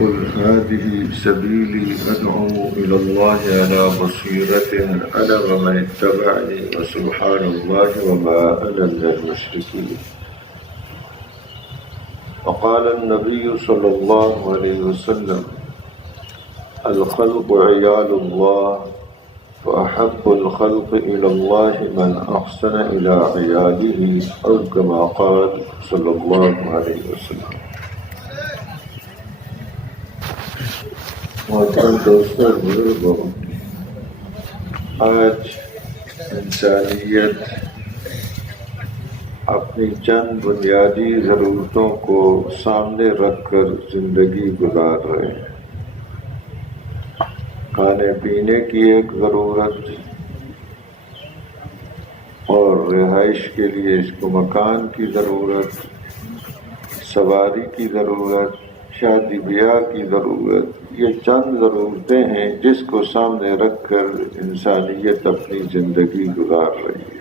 قل هذه سبيلي أدعو إلى الله على بصيرة أنا ومن اتبعني وسبحان الله وما أنا من المشركين. وقال النبي صلى الله عليه وسلم الخلق عيال الله وأحب الخلق إلى الله من أحسن إلى عياله أو كما قال صلى الله عليه وسلم. मोहतरम दोस्तों बुजुर्गों, आज इंसानियत अपनी चंद बुनियादी ज़रूरतों को सामने रखकर ज़िंदगी गुजार रहे हैं। खाने पीने की एक ज़रूरत और रिहाइश के लिए इसको मकान की ज़रूरत, सवारी की ज़रूरत, शादी ब्याह की ज़रूरत, ये चंद ज़रूरतें हैं जिसको सामने रखकर इंसानियत अपनी ज़िंदगी गुजार रही है।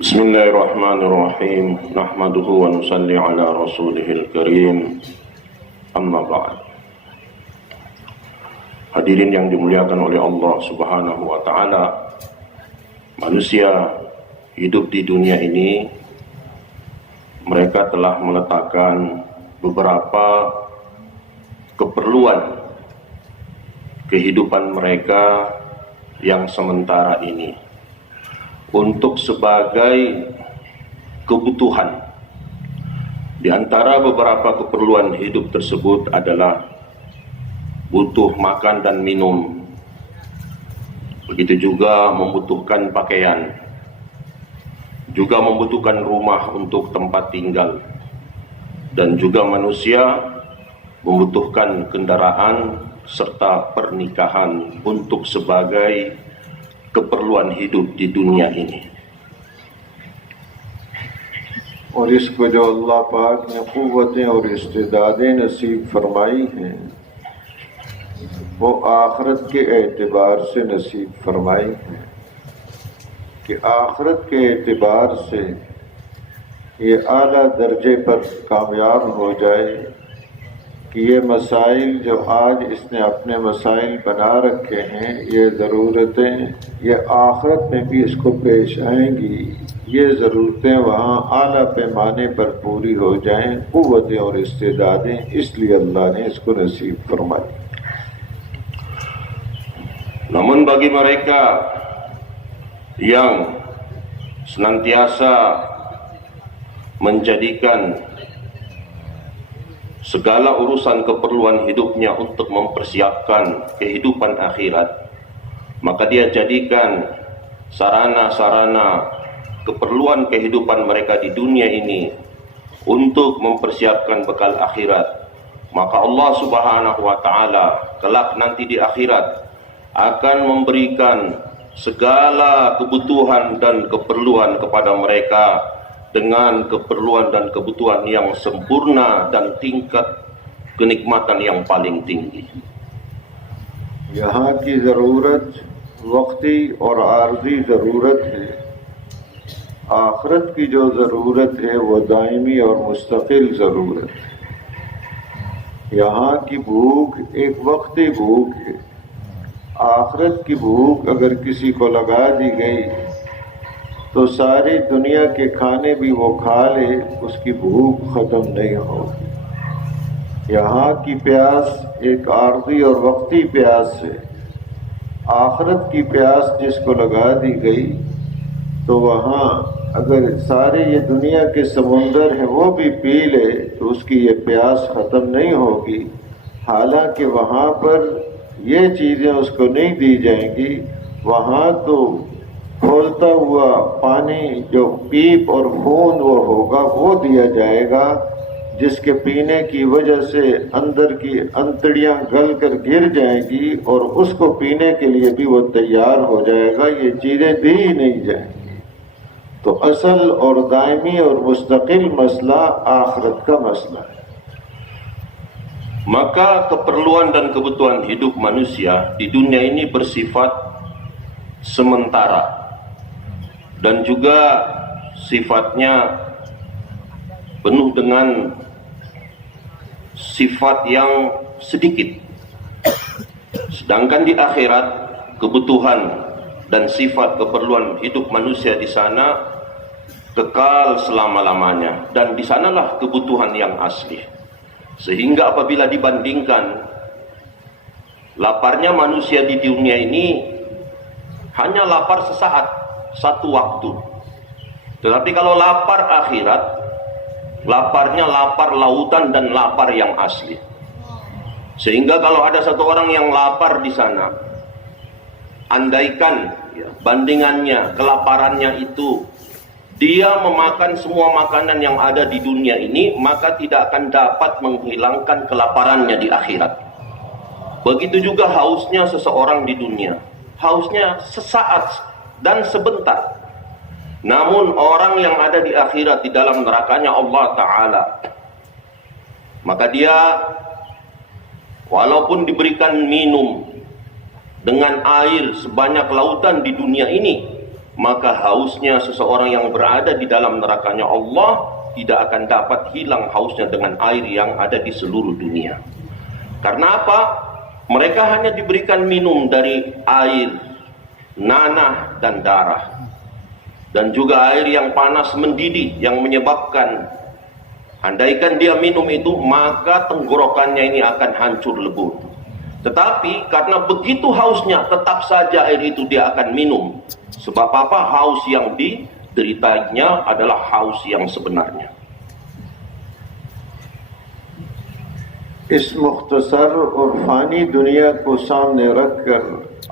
बिस्मिल्लाहिर्रहमानिर्रहीम नहमदुहु व नुसल्ली अला रसूलिहिल करीम अम्मा बa'd. Hadirin yang dimuliakan oleh Allah Subhanahu wa taala, manusia hidup di dunia ini, mereka telah meletakkan beberapa keperluan kehidupan mereka yang sementara ini untuk sebagai kebutuhan. Di antara beberapa keperluan hidup tersebut adalah butuh makan dan minum, begitu juga membutuhkan pakaian, juga membutuhkan rumah untuk tempat tinggal, dan juga manusia membutuhkan kendaraan serta pernikahan untuk sebagai keperluan hidup di dunia ini. और इसको जो अल्लाह पाक ने क़ुव्वतें और इस्तिदादें नसीब फरमाई हैं वो आखिरत के एतबार से नसीब फरमाई हैं कि आखिरत के एतबार से ये आला दर्जे पर कामयाब हो जाए कि ये मसाइल जो आज इसने अपने मसाइल बना रखे हैं, ये ज़रूरतें ये आखिरत में भी इसको पेश आएंगी, ये ज़रूरतें वहाँ आला पैमाने पर पूरी हो जाएं, क़ुव्वतें और इस्तिदादें, इसलिए अल्लाह ने इसको नसीब फरमाई। Namun bagi mereka yang senantiasa menjadikan segala urusan keperluan hidupnya untuk mempersiapkan kehidupan akhirat, maka dia jadikan sarana-sarana keperluan kehidupan mereka di dunia ini untuk mempersiapkan bekal akhirat. Maka Allah Subhanahu wa taala kelak nanti di akhirat akan memberikan segala kebutuhan dan keperluan kepada mereka dengan keperluan dan kebutuhan yang sempurna dan tingkat kenikmatan yang paling tinggi. यहाँ की ज़रूरत वक्ती और आर्जी ज़रूरत है, आखिरत की जो ज़रूरत है वो दायमी और मुस्तकिल ज़रूरत है। यहाँ की भूख एक वक्ती भूख है, आखिरत की भूख अगर किसी को लगा दी गई तो सारी दुनिया के खाने भी वो खा ले, उसकी भूख ख़त्म नहीं होगी। यहाँ की प्यास एक आर्जी और वक्ती प्यास है, आखिरत की प्यास जिसको लगा दी गई तो वहाँ अगर सारे ये दुनिया के समुंदर हैं वो भी पी ले तो उसकी ये प्यास ख़त्म नहीं होगी। हालांकि वहाँ पर ये चीज़ें उसको नहीं दी जाएंगी, वहाँ तो खोलता हुआ पानी जो पीप और खून वो होगा वो दिया जाएगा, जिसके पीने की वजह से अंदर की अंतड़ियाँ गल कर गिर जाएंगी और उसको पीने के लिए भी वो तैयार हो जाएगा। ये चीज़ें दी ही नहीं जाएंगी। तो असल और दायमी और मुस्तकिल मसला आखिरत का मसला है। Maka keperluan dan kebutuhan hidup manusia di dunia ini bersifat sementara dan juga sifatnya penuh dengan sifat yang sedikit. Sedangkan di akhirat, kebutuhan dan sifat keperluan hidup manusia di sana kekal selama-lamanya, dan di sanalah kebutuhan yang asli. Sehingga apabila dibandingkan laparnya manusia di dunia ini hanya lapar sesaat, satu waktu. Tetapi kalau lapar akhirat, laparnya lapar lautan dan lapar yang asli. Sehingga kalau ada satu orang yang lapar di sana, andaikan bandingannya, kelaparannya itu dia memakan semua makanan yang ada di dunia ini, maka tidak akan dapat menghilangkan kelaparannya di akhirat. Begitu juga hausnya seseorang di dunia, hausnya sesaat dan sebentar. Namun orang yang ada di akhirat, di dalam nerakanya Allah Ta'ala, maka dia walaupun diberikan minum dengan air sebanyak lautan di dunia ini, maka hausnya seseorang yang berada di dalam nerakanya Allah tidak akan dapat hilang hausnya dengan air yang ada di seluruh dunia. Karena apa? Mereka hanya diberikan minum dari air, nanah dan darah, dan juga air yang panas mendidih yang menyebabkan andaikan dia minum itu, maka tenggorokannya ini akan hancur lebur. Tetapi karena begitu hausnya, tetap saja air itu dia akan minum. Sebab apa? Haus yang dideritanya adalah haus yang sebenarnya. इस मुख्तसर और फानी दुनिया को सामने रखकर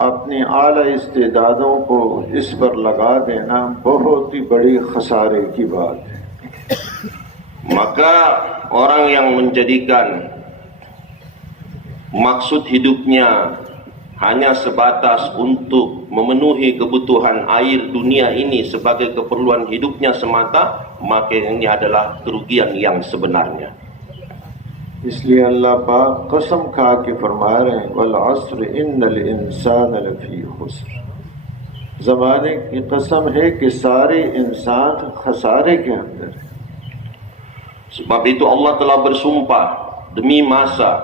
अपनी आला इस्तेदादों को इस पर लगा देना बहुत ही बड़ी खसारे की बात है. Maka orang yang menjadikan maksud hidupnya hanya sebatas untuk memenuhi kebutuhan air dunia ini sebagai keperluan hidupnya semata, maka ini adalah kerugian yang sebenarnya. इसलिए अल्लाह पाक कसम खा के फरमा रहे हैं वल अस्र इन्नल इंसान लफी खुस्र. ज़माने की कसम है कि सारे इंसान खसारे के अंदर है. Sebab itu Allah telah bersumpah, demi masa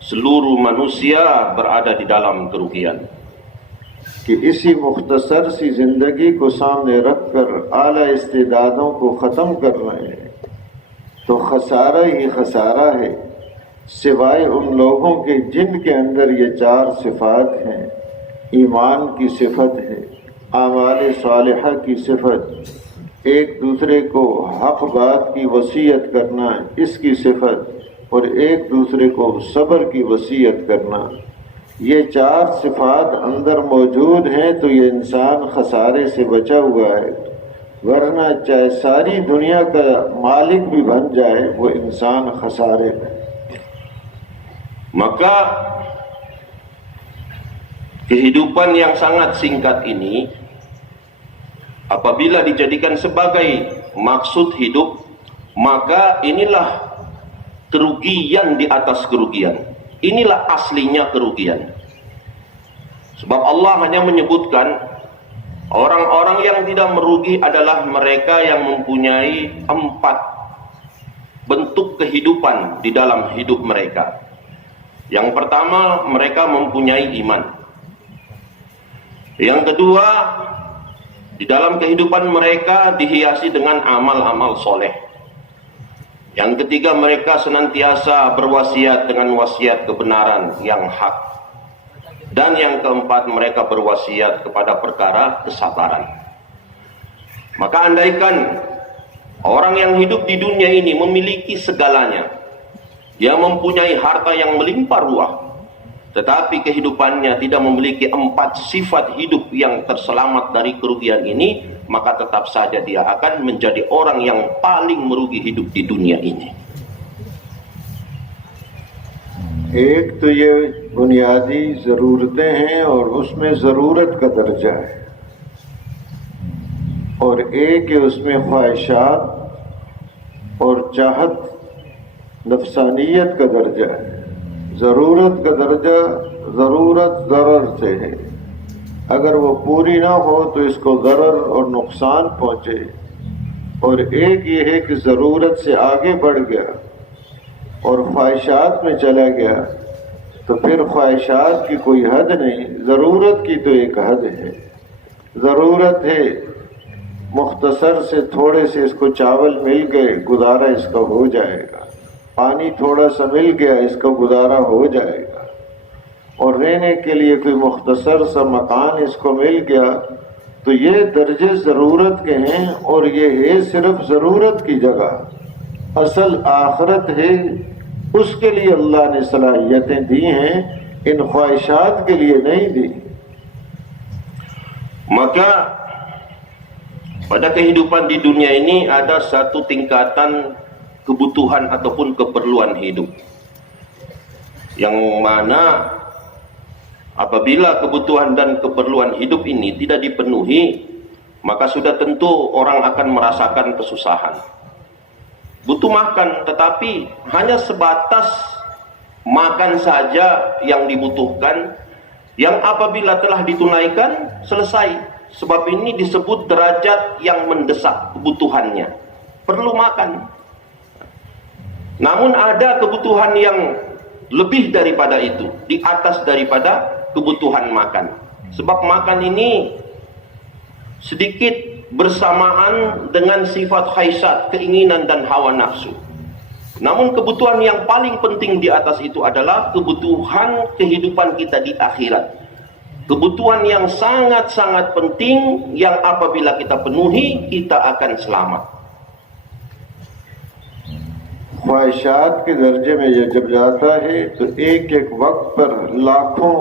seluruh manusia berada di dalam kerugian. कि इसी मुख्तसर सी जिंदगी को सामने रखकर आला इस्तेदादों को ख़त्म कर रहे हैं, तो खसारा ही खसारा है, सिवाय उन लोगों के जिनके अंदर ये चार सिफात हैं. ईमान की सिफत है, आमाल सालिहा की सिफत, एक दूसरे को हक बात की वसीयत करना इसकी सिफत, और एक दूसरे को सब्र की वसीयत करना. ये चार सिफात अंदर मौजूद हैं तो ये इंसान खसारे से बचा हुआ है. वरना चाहे सारी दुनिया का मालिक भी बन जाए, वो इंसान खसारे में. Maka kehidupan yang sangat singkat ini apabila dijadikan sebagai maksud hidup, maka inilah kerugian di atas kerugian. Inilah aslinya kerugian. Sebab Allah hanya menyebutkan orang-orang yang tidak merugi adalah mereka yang mempunyai 4 bentuk kehidupan di dalam hidup mereka. Yang pertama, mereka mempunyai iman. Yang kedua, di dalam kehidupan mereka dihiasi dengan amal-amal soleh. Yang ketiga, mereka senantiasa berwasiat dengan wasiat kebenaran yang hak. Dan yang keempat, mereka berwasiat kepada perkara kesabaran. Maka andaikan orang yang hidup di dunia ini memiliki segalanya, dia mempunyai harta yang melimpah ruah, tetapi kehidupannya tidak memiliki 4 sifat hidup yang terselamat dari kerugian ini, maka tetap saja dia akan menjadi orang yang paling merugi hidup di dunia ini. एक तो ये बुनियादी ज़रूरतें हैं और उसमें ज़रूरत का दर्जा है, और एक है उसमें ख्वाहिशात और चाहत नफसानियत का दर्जा है. ज़रूरत का दर्जा ज़रूरत ज़रर से है. अगर वो पूरी ना हो तो इसको ज़रर और नुकसान पहुँचे. और एक ये है कि ज़रूरत से आगे बढ़ गया और ख्वाहिशात में चला गया तो फिर ख्वाहिशात की कोई हद नहीं, ज़रूरत की तो एक हद है। ज़रूरत है मुख्तसर से थोड़े से इसको चावल मिल गए, गुजारा इसका हो जाएगा। पानी थोड़ा सा मिल गया, इसका गुजारा हो जाएगा। और रहने के लिए कोई मुख्तसर सा मकान इसको मिल गया तो ये दर्जे ज़रूरत के हैं, और ये है सिर्फ ज़रूरत की जगह। असल आखिरत है, उसके लिए अल्लाह ने सलाहियतें दी हैं, इन ख्वाहिशात के लिए नहीं दी। Maka pada kehidupan di dunia ini ada satu tingkatan kebutuhan ataupun keperluan hidup, yang mana apabila kebutuhan dan keperluan hidup ini tidak dipenuhi, maka sudah tentu orang akan merasakan kesusahan. Butuh makan, tetapi hanya sebatas makan saja yang dibutuhkan, yang apabila telah ditunaikan selesai. Sebab ini disebut derajat yang mendesak kebutuhannya, perlu makan. Namun ada kebutuhan yang lebih daripada itu, di atas daripada kebutuhan makan. Sebab makan ini sedikit bersamaan dengan sifat khaisat, keinginan dan hawa nafsu. Namun kebutuhan yang paling penting di atas itu adalah kebutuhan kehidupan kita di akhirat. Kebutuhan yang sangat-sangat penting, yang apabila kita penuhi, kita akan selamat. ख्वाहिशात के दर्जे में ये जब जाता है तो एक एक वक्त पर लाखों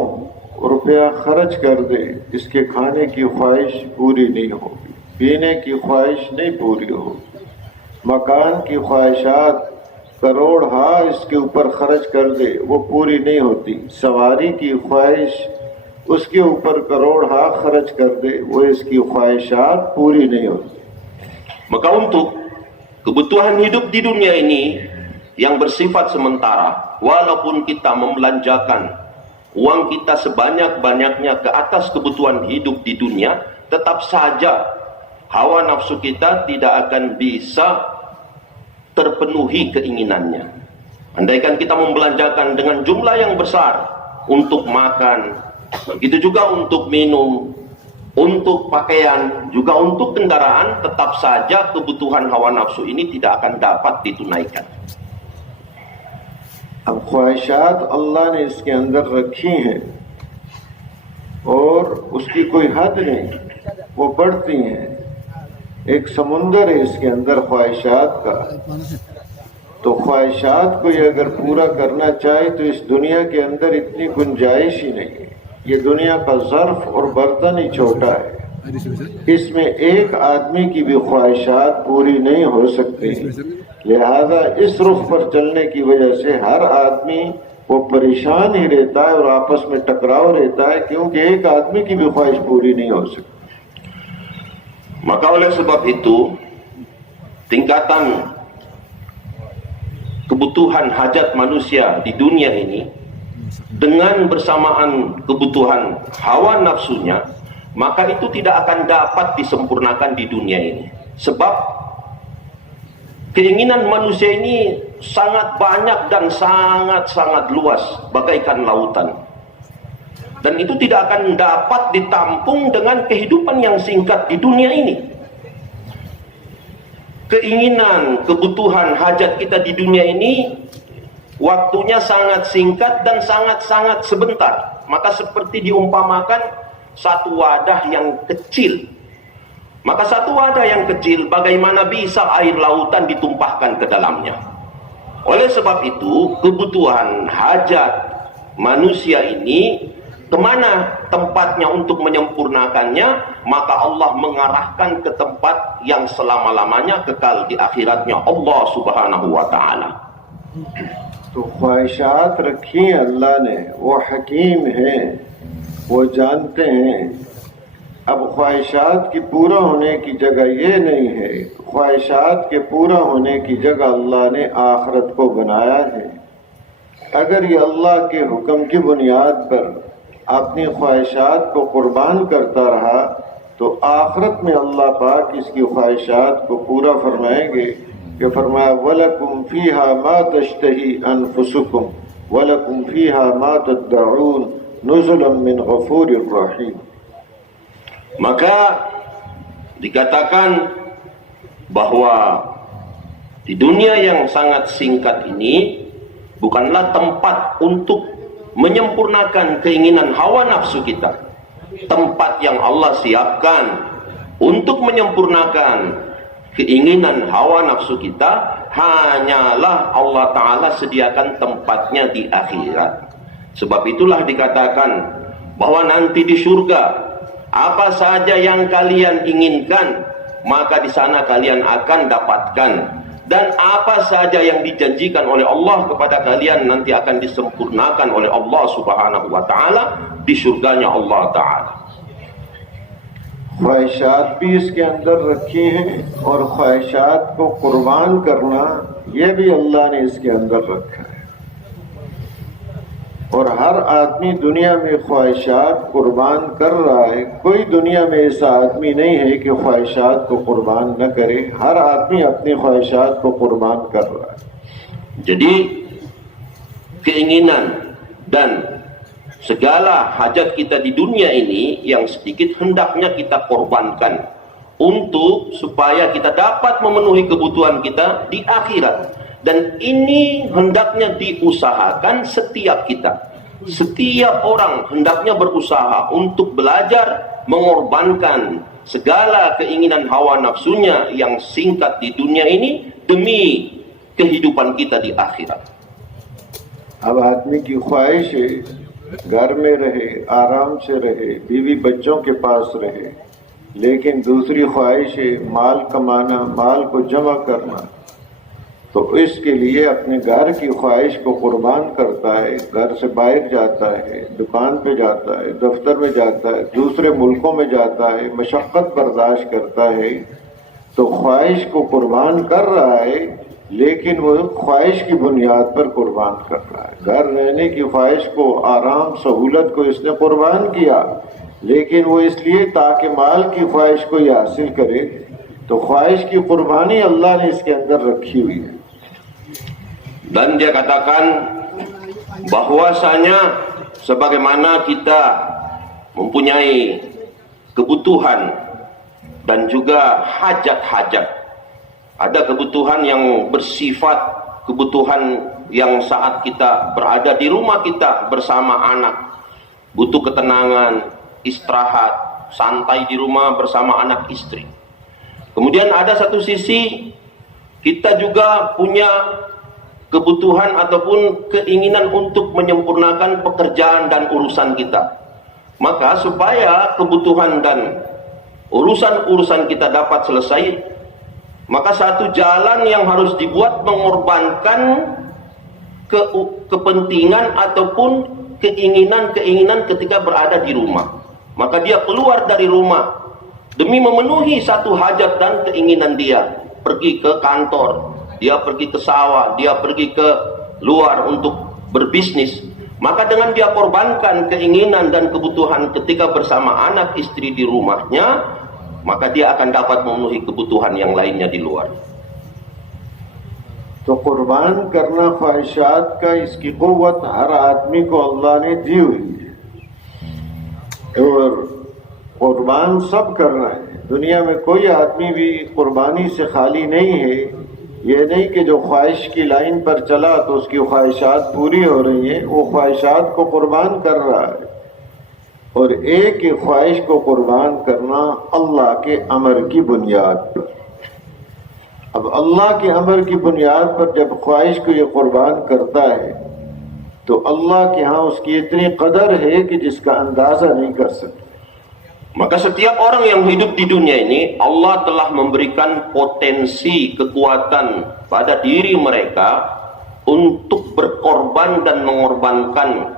रुपया खर्च कर दे, इसके खाने की ख्वाहिश पूरी नहीं होगी, पीने की ख्वाहिश नहीं पूरी होगी, मकान की ख्वाहिशात करोड़ इसके ऊपर खर्च कर दे, वो पूरी नहीं होती। सवारी की ख्वाहिश उसके ऊपर करोड़ खर्च कर दे, वो इसकी ख्वाहिशात पूरी नहीं होती। Maka untuk kebutuhan hidup di dunia ini yang bersifat sementara, walaupun kita membelanjakan uang kita sebanyak-banyaknya ke atas kebutuhan hidup di dunia, tetap saja hawa nafsu kita tidak akan bisa terpenuhi keinginannya. Andaikan kita membelanjakan dengan jumlah yang besar untuk makan, begitu juga untuk minum, untuk pakaian, juga untuk kendaraan, tetap saja kebutuhan hawa nafsu ini tidak akan dapat ditunaikan. अब ख्वाहिशात अल्लाह ने इसके अंदर रखी हैं और उसकी कोई हद नहीं, वो बढ़ती हैं। एक समुंदर है इसके अंदर ख्वाहिशात का। तो ख्वाहिशात को ये अगर पूरा करना चाहे तो इस दुनिया के अंदर इतनी गुंजाइश ही नहीं है। ये दुनिया का ज़र्फ और बर्तन ही छोटा है, इसमें एक आदमी की भी ख्वाहिशात पूरी नहीं हो सकती। लिहाजा इस रुख पर चलने की वजह से हर आदमी वो परेशान ही रहता है और आपस में टकराव रहता है, क्योंकि एक आदमी की भी ख्वाहिश पूरी नहीं हो सकती। Maka oleh sebab itu, tingkatan kebutuhan hajat manusia di dunia ini dengan bersamaan kebutuhan hawa nafsunya, maka itu tidak akan dapat disempurnakan di dunia ini. Sebab keinginan manusia ini sangat banyak dan sangat-sangat luas, bagaikan lautan. Dan itu tidak akan dapat ditampung dengan kehidupan yang singkat di dunia ini. Keinginan, kebutuhan, hajat kita di dunia ini waktunya sangat singkat dan sangat-sangat sebentar. Maka seperti diumpamakan satu wadah yang kecil. Maka satu wadah yang kecil, bagaimana bisa air lautan ditumpahkan ke dalamnya? Oleh sebab itu, kebutuhan hajat manusia ini, kemana tempatnya untuk menyempurnakannya, maka Allah mengarahkan ke tempat yang selama-lamanya kekal di akhiratnya Allah subhanahu wa ta'ala. तो ख्वाहिशात रखी अल्लाह ने, वो हकीम है, वो जानते हैं। अब ख्वाहिशात की पूरा होने की जगह ये नहीं है, ख्वाहिशात के पूरा होने की जगह अल्लाह ने आखिरत को बनाया है। अगर ये अल्लाह के हुक्म की बुनियाद पर अपनी ख्वाहिशात को कुर्बान करता रहा तो आखिरत में अल्लाह पाक इसकी ख्वाहिशात को पूरा फरमाएंगे कि फरमाया वलकुम फीहा मा तश्तही अनफुसुकुम वलकुम फीहा मा तद्दऊन नुज़ुलन मिन गफूरिर रहीम. Maka dikatakan bahwa di dunia yang sangat singkat ini bukanlah tempat untuk menyempurnakan keinginan hawa nafsu kita. Tempat yang Allah siapkan untuk menyempurnakan keinginan hawa nafsu kita hanyalah Allah Ta'ala sediakan tempatnya di akhirat. Sebab itulah dikatakan bahwa nanti di surga apa saja yang kalian inginkan maka di sana kalian akan dapatkan, dan apa saja yang dijanjikan oleh Allah kepada kalian nanti akan disempurnakan oleh Allah Subhanahu wa Ta'ala di surganya Allah Ta'ala. ख्वाहिशात भी इसके अंदर रखी हैं और ख्वाहिशात को कुर्बान करना ये भी अल्लाह ने इसके अंदर रखा है. और हर आदमी दुनिया में ख्वाहिशात कुर्बान कर रहा है. कोई दुनिया में ऐसा आदमी नहीं है कि ख्वाहिशात को कुर्बान न करे. हर आदमी अपनी ख्वाहिशात को कुर्बान कर रहा है. Jadi keinginan dan segala hajat kita di dunia ini yang sedikit hendaknya kita korbankan untuk supaya kita dapat memenuhi kebutuhan kita di akhirat. Dan ini hendaknya diusahakan setiap kita. Setiap orang hendaknya berusaha untuk belajar mengorbankan segala keinginan hawa nafsunya yang singkat di dunia ini demi kehidupan kita di akhirat. अब आदमी की ख्वाहिश है घर में रहे, आराम से रहे, बीवी बच्चों के पास रहे, लेकिन दूसरी ख्वाहिश है माल कमाना, माल को जमा करना. तो इसके लिए अपने घर की ख्वाहिश को कुर्बान करता है. घर से बाहर जाता है, दुकान पे जाता है, दफ्तर में जाता है, दूसरे मुल्कों में जाता है, मशक्क़त बर्दाश्त करता है. तो ख्वाहिश को कुर्बान कर रहा है, लेकिन वो ख्वाहिश की बुनियाद पर कुर्बान कर रहा है. घर रहने की ख्वाहिश को, आराम सहूलत को इसने कुर्बान किया, लेकिन वो इसलिए ताकि माल की ख्वाहिश को ये हासिल करे. तो ख्वाहिश की कुर्बानी अल्लाह ने इसके अंदर रखी हुई है. Dan dia katakan bahwasanya sebagaimana kita mempunyai kebutuhan dan juga hajat-hajat. Ada kebutuhan yang bersifat kebutuhan yang saat kita berada di rumah kita bersama anak, butuh ketenangan, istirahat, santai di rumah bersama anak istri. Kemudian ada satu sisi kita juga punya kebutuhan ataupun keinginan untuk menyempurnakan pekerjaan dan urusan kita. Maka supaya kebutuhan dan urusan-urusan kita dapat selesai, maka satu jalan yang harus dibuat mengorbankan kepentingan ataupun keinginan-keinginan ketika berada di rumah. Maka dia keluar dari rumah demi memenuhi satu hajat dan keinginan dia. Pergi ke kantor, dia pergi ke sawah, dia pergi ke luar untuk berbisnis. Maka dengan dia korbankan keinginan dan kebutuhan ketika bersama anak istri di rumahnya, maka dia akan dapat memenuhi kebutuhan yang lainnya di luar. तो कुर्बान करना ख्वाहिशात का इसकी कुव्वत हर आदमी को अल्लाह ने दी हुई है. और कुर्बान सब करना है. दुनिया में कोई आदमी भी कुर्बानी से खाली नहीं है. ये नहीं कि जो ख्वाहिश की लाइन पर चला तो उसकी ख्वाहिशात पूरी हो रही हैं. वो ख्वाहिशात को कुर्बान कर रहा है. और एक ही ख्वाहिश को कुर्बान करना अल्लाह के अमर की बुनियाद पर. अब अल्लाह के अमर की बुनियाद पर जब ख्वाहिश को ये कुर्बान करता है तो अल्लाह के यहाँ उसकी इतनी कदर है कि जिसका अंदाजा नहीं कर सकते. Maka setiap orang yang hidup di dunia ini, Allah telah memberikan potensi kekuatan pada diri mereka untuk berkorban dan mengorbankan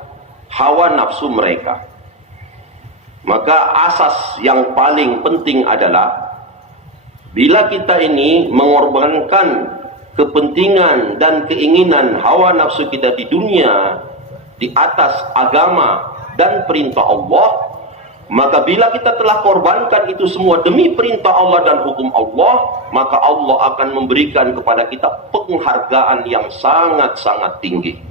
hawa nafsu mereka. Maka asas yang paling penting adalah bila kita ini mengorbankan kepentingan dan keinginan hawa nafsu kita di dunia di atas agama dan perintah Allah, Maka bila kita telah korbankan itu semua demi perintah Allah dan hukum Allah, maka Allah akan memberikan kepada kita penghargaan yang sangat-sangat tinggi.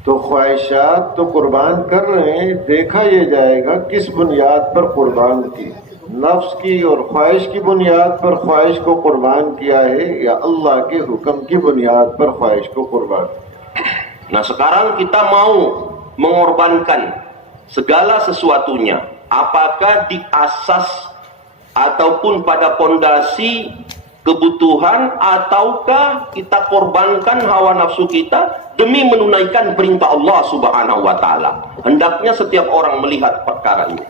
तो ख्वाहिशात तो कुर्बान कर रहे हैं, देखा ये जाएगा किस बुनियाद पर कुर्बान की, नफ्स की और ख्वाहिश की बुनियाद पर ख्वाहिश को कुर्बान किया है या अल्लाह के हुक्म की बुनियाद पर ख्वाहिश को कुर्बान. Nah sekarang kita mau mengorbankan segala sesuatunya, apakah di asas ataupun pada pondasi kebutuhan, ataukah kita korbankan hawa nafsu kita demi menunaikan perintah Allah Subhanahu wa taala. Hendaknya setiap orang melihat perkara ini.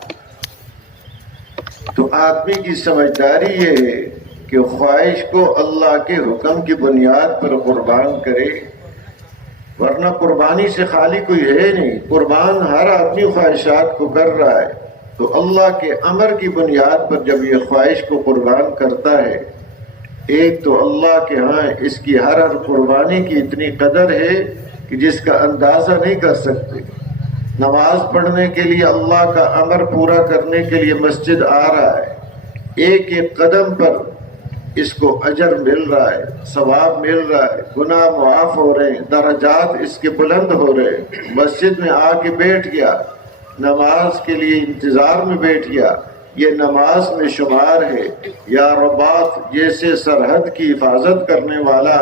तो आदमी की समझदारी ये है कि ख्वाहिश को अल्लाह के हुक्म की बुनियाद पर कुर्बान करे, वरना कुर्बानी से खाली कोई है नहीं. कुर्बान हर आदमी ख्वाहिशात को कर रहा है. तो अल्लाह के अमर की बुनियाद पर जब ये ख्वाहिश को कुर्बान करता है, एक तो अल्लाह के यहाँ इसकी हर कुर्बानी की इतनी कदर है कि जिसका अंदाजा नहीं कर सकते. नमाज पढ़ने के लिए अल्लाह का अमर पूरा करने के लिए मस्जिद आ रहा है, एक एक कदम पर इसको अजर मिल रहा है, सवाब मिल रहा है, गुनाह मुआफ हो रहे हैं, दर्जात इसके बुलंद हो रहे हैं. मस्जिद में आके बैठ गया, नमाज के लिए इंतजार में बैठ गया, ये नमाज में शुमार है. या रबात जैसे सरहद की हिफाजत करने वाला,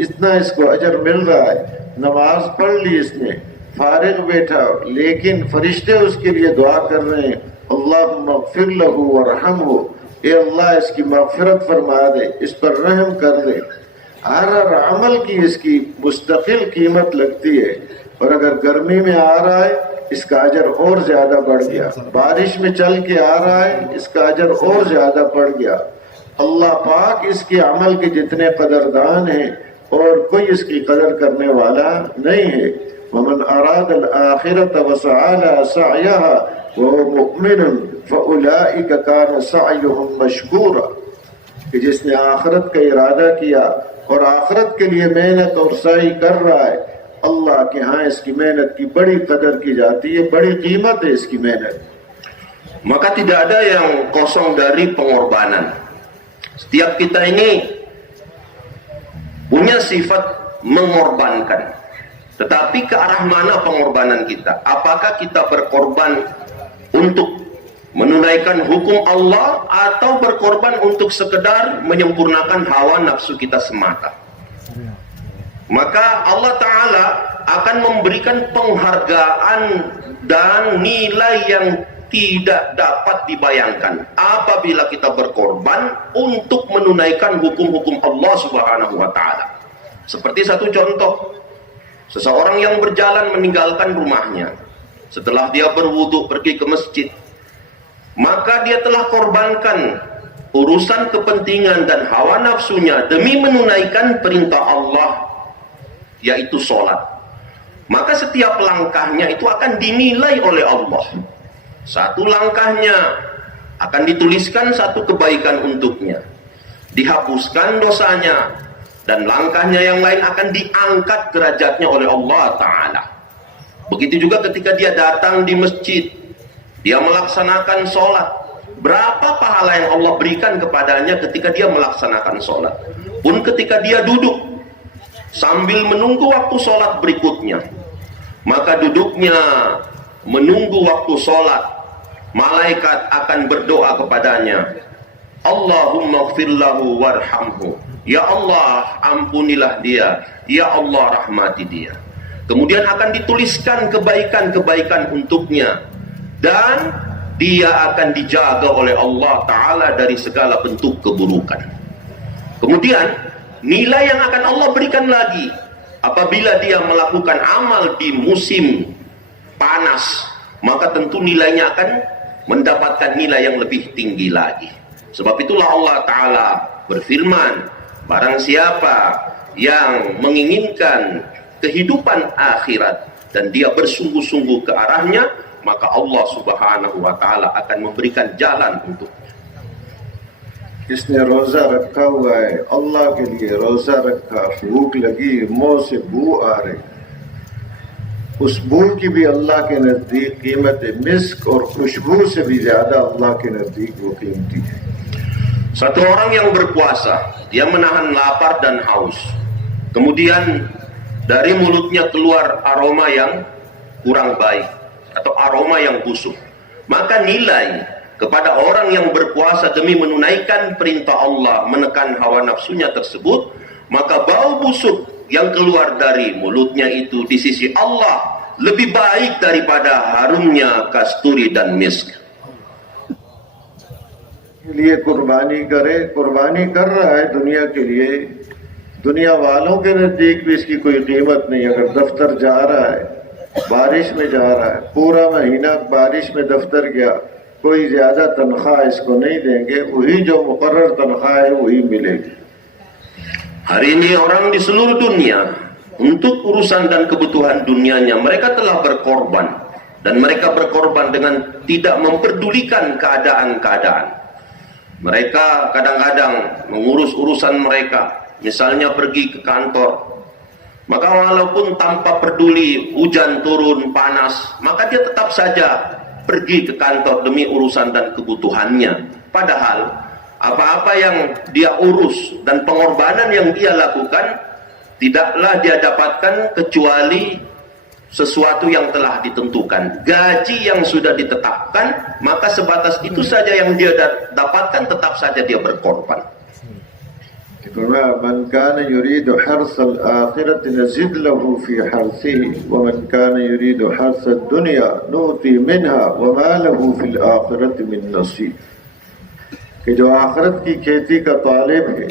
इतना इसको अजर मिल रहा है. नमाज पढ़ ली इसने, फारिग बैठा, लेकिन फरिश्ते उसके लिए दुआ कर रहे हैं, अल्लाहुम्मा ग़फ़िर लहू वरहमहू, ए अल्लाह इसकी मग़फ़िरत फरमा दे, इस पर रहम कर दे. हर अमल की इसकी मुस्तकिल कीमत लगती है. और अगर गर्मी में आ रहा है, इसका अजर और ज्यादा बढ़ गया. बारिश में चल के आ रहा है, इसका अजर और ज्यादा बढ़ गया. अल्लाह पाक इसके अमल के जितने कदरदान हैं और कोई इसकी कदर करने वाला नहीं है. वमन अरादल आखिरत वसअ लहा सअयहा वहुव मुमिनुन फउलाइका कान सअयुहुम मशकूरा. कि जिसने आखिरत का इरादा किया और आखिरत के लिए मेहनत और सही कर रहा है, Allah के यहाँ इसकी मेहनत की बड़ी कदर की जाती है, बड़ी कीमत है इसकी मेहनत. Maka tidak ada yang kosong dari pengorbanan. Setiap kita ini punya sifat mengorbankan. Tetapi ke arah mana pengorbanan kita? Apakah kita berkorban untuk menunaikan hukum Allah atau berkorban untuk sekedar menyempurnakan hawa nafsu kita semata? Maka Allah Ta'ala akan memberikan penghargaan dan nilai yang tidak dapat dibayangkan apabila kita berkorban untuk menunaikan hukum-hukum Allah Subhanahu wa Ta'ala. Seperti satu contoh, seseorang yang berjalan meninggalkan rumahnya setelah dia berwudu pergi ke masjid, maka dia telah korbankan urusan kepentingan dan hawa nafsunya demi menunaikan perintah Allah, yaitu sholat. Maka setiap langkahnya itu akan dinilai oleh Allah. Satu langkahnya akan dituliskan satu kebaikan untuknya, dihapuskan dosanya, dan langkahnya yang lain akan diangkat derajatnya oleh Allah Ta'ala. Begitu juga ketika dia datang di masjid, dia melaksanakan sholat, berapa pahala yang Allah berikan kepadanya ketika dia melaksanakan sholat. Pun ketika dia duduk sambil menunggu waktu sholat berikutnya, maka duduknya menunggu waktu sholat, malaikat akan berdoa kepadanya, Allahumma ghfir lahu warhamhu, ya Allah ampunilah dia, ya Allah rahmati dia. Kemudian akan dituliskan kebaikan-kebaikan untuknya, dan dia akan dijaga oleh Allah Ta'ala dari segala bentuk keburukan. Kemudian nilai yang akan Allah berikan lagi apabila dia melakukan amal di musim panas, maka tentu nilainya akan mendapatkan nilai yang lebih tinggi lagi. Sebab itulah Allah Ta'ala berfirman, barang siapa yang menginginkan kehidupan akhirat dan dia bersungguh-sungguh ke arahnya, maka Allah Subhanahu wa Ta'ala akan memberikan jalan untuknya. इसने रोजा रखा हुआ है, अल्लाह के लिए रोजा रखा, भूख लगी, मुंह से बू आ रही, उस बू की भी अल्लाह के नज़दीक कीमत है, मिस्क और खुशबू से भी ज़्यादा अल्लाह के नज़दीक वो कीमती है। Satu orang yang berpuasa, dia menahan lapar dan haus. Kemudian dari mulutnya keluar aroma yang kurang baik atau aroma yang busuk. Maka nilai kepada orang yang berpuasa demi menunaikan perintah Allah, menekan hawa nafsunya tersebut, maka bau busuk yang keluar dari mulutnya itu di sisi Allah lebih baik daripada harumnya kasturi dan misk. के लिए कुर्बानी करे, कुर्बानी कर रहा है दुनिया के लिए, दुनिया वालों के नजदीक भी इसकी कोई कीमत नहीं। अगर दफ्तर जा रहा है, बारिश में जा रहा है, पूरा महीना बारिश में दफ्तर गया, कोई ज्यादा तनख्वाह इसको नहीं देंगे, वही जो मुकर्रर तनख्वाह है वही मिलेगी। Hari ini orang di seluruh dunia untuk urusan dan kebutuhan dunianya mereka telah berkorban, dan mereka berkorban dengan tidak memperdulikan keadaan-keadaan. Mereka kadang-kadang mengurus urusan mereka, misalnya pergi ke kantor, maka walaupun tanpa peduli hujan turun, panas, maka dia tetap saja pergi ke kantor demi urusan dan kebutuhannya. Padahal apa-apa yang dia urus dan pengorbanan yang dia lakukan tidaklah dia dapatkan kecuali sesuatu yang telah ditentukan, gaji yang sudah ditetapkan, maka sebatas itu saja yang dia dapatkan, tetap saja dia berkorban. Man kana yuridu harsal akhirati nazid lahu fi harsihi wa man kana yuridu harsad dunya nuti minha wa ma lahu fil akhirati min nasib. कि जो आखिरत की खेती का तालिब है,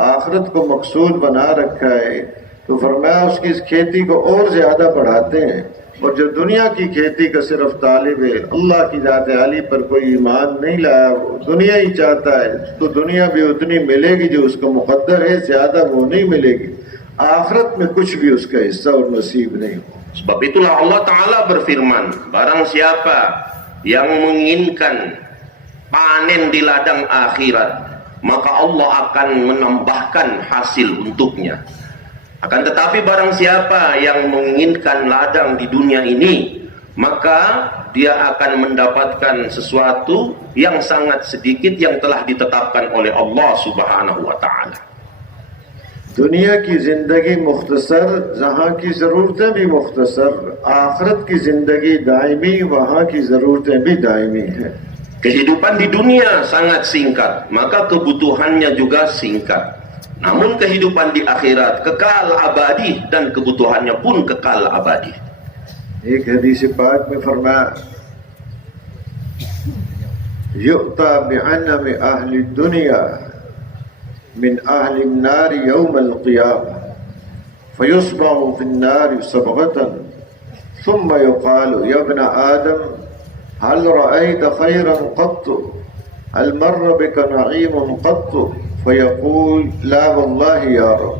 आखिरत को मकसूद बना रखा है, तो फरमाया उसकी इस खेती को और ज्यादा बढ़ाते हैं, और जो दुनिया की खेती का सिर्फ तालिब है, अल्लाह की जात आली पर कोई ईमान नहीं लाया, दुनिया ही चाहता है, तो दुनिया भी उतनी मिलेगी जो उसको मुकद्दर है, ज्यादा वो नहीं मिलेगी, आखिरत में कुछ भी उसका हिस्सा और नसीब नहीं हो। Sebab itulah Allah Ta'ala berfirman, barang siapa yang menginginkan panen di ladang akhirat, maka Allah akan menambahkan hasil untuknya. Akan tetapi barang siapa yang menginginkan ladang di dunia ini, maka dia akan mendapatkan sesuatu yang sangat sedikit yang telah ditetapkan oleh Allah Subhanahu wa Ta'ala. दुनिया की जिंदगी मुख्तसर, जहाँ की जरूरतें भी मुख्तसर, आखिरत की जिंदगी दायमी, वहाँ की जरूरतें भी दायमी है। Kehidupan di dunia sangat singkat, maka kebutuhannya juga singkat. Namun kehidupan di akhirat kekal abadi dan kebutuhannya pun kekal abadi. एक हदीस पाक में फरमाया, युक्ता बिअनम अहली दुनिया मिन अहली नार यौम अल-क़ियामा फयुस्बहु फिन-नार सबगतन सुम्मा युक़ालु या इब्न आदम हल रअयत खैरन क़त्त हल मर्र बिक नईमुन क़त्त फयक़ूल ला वल्लाहि या रब।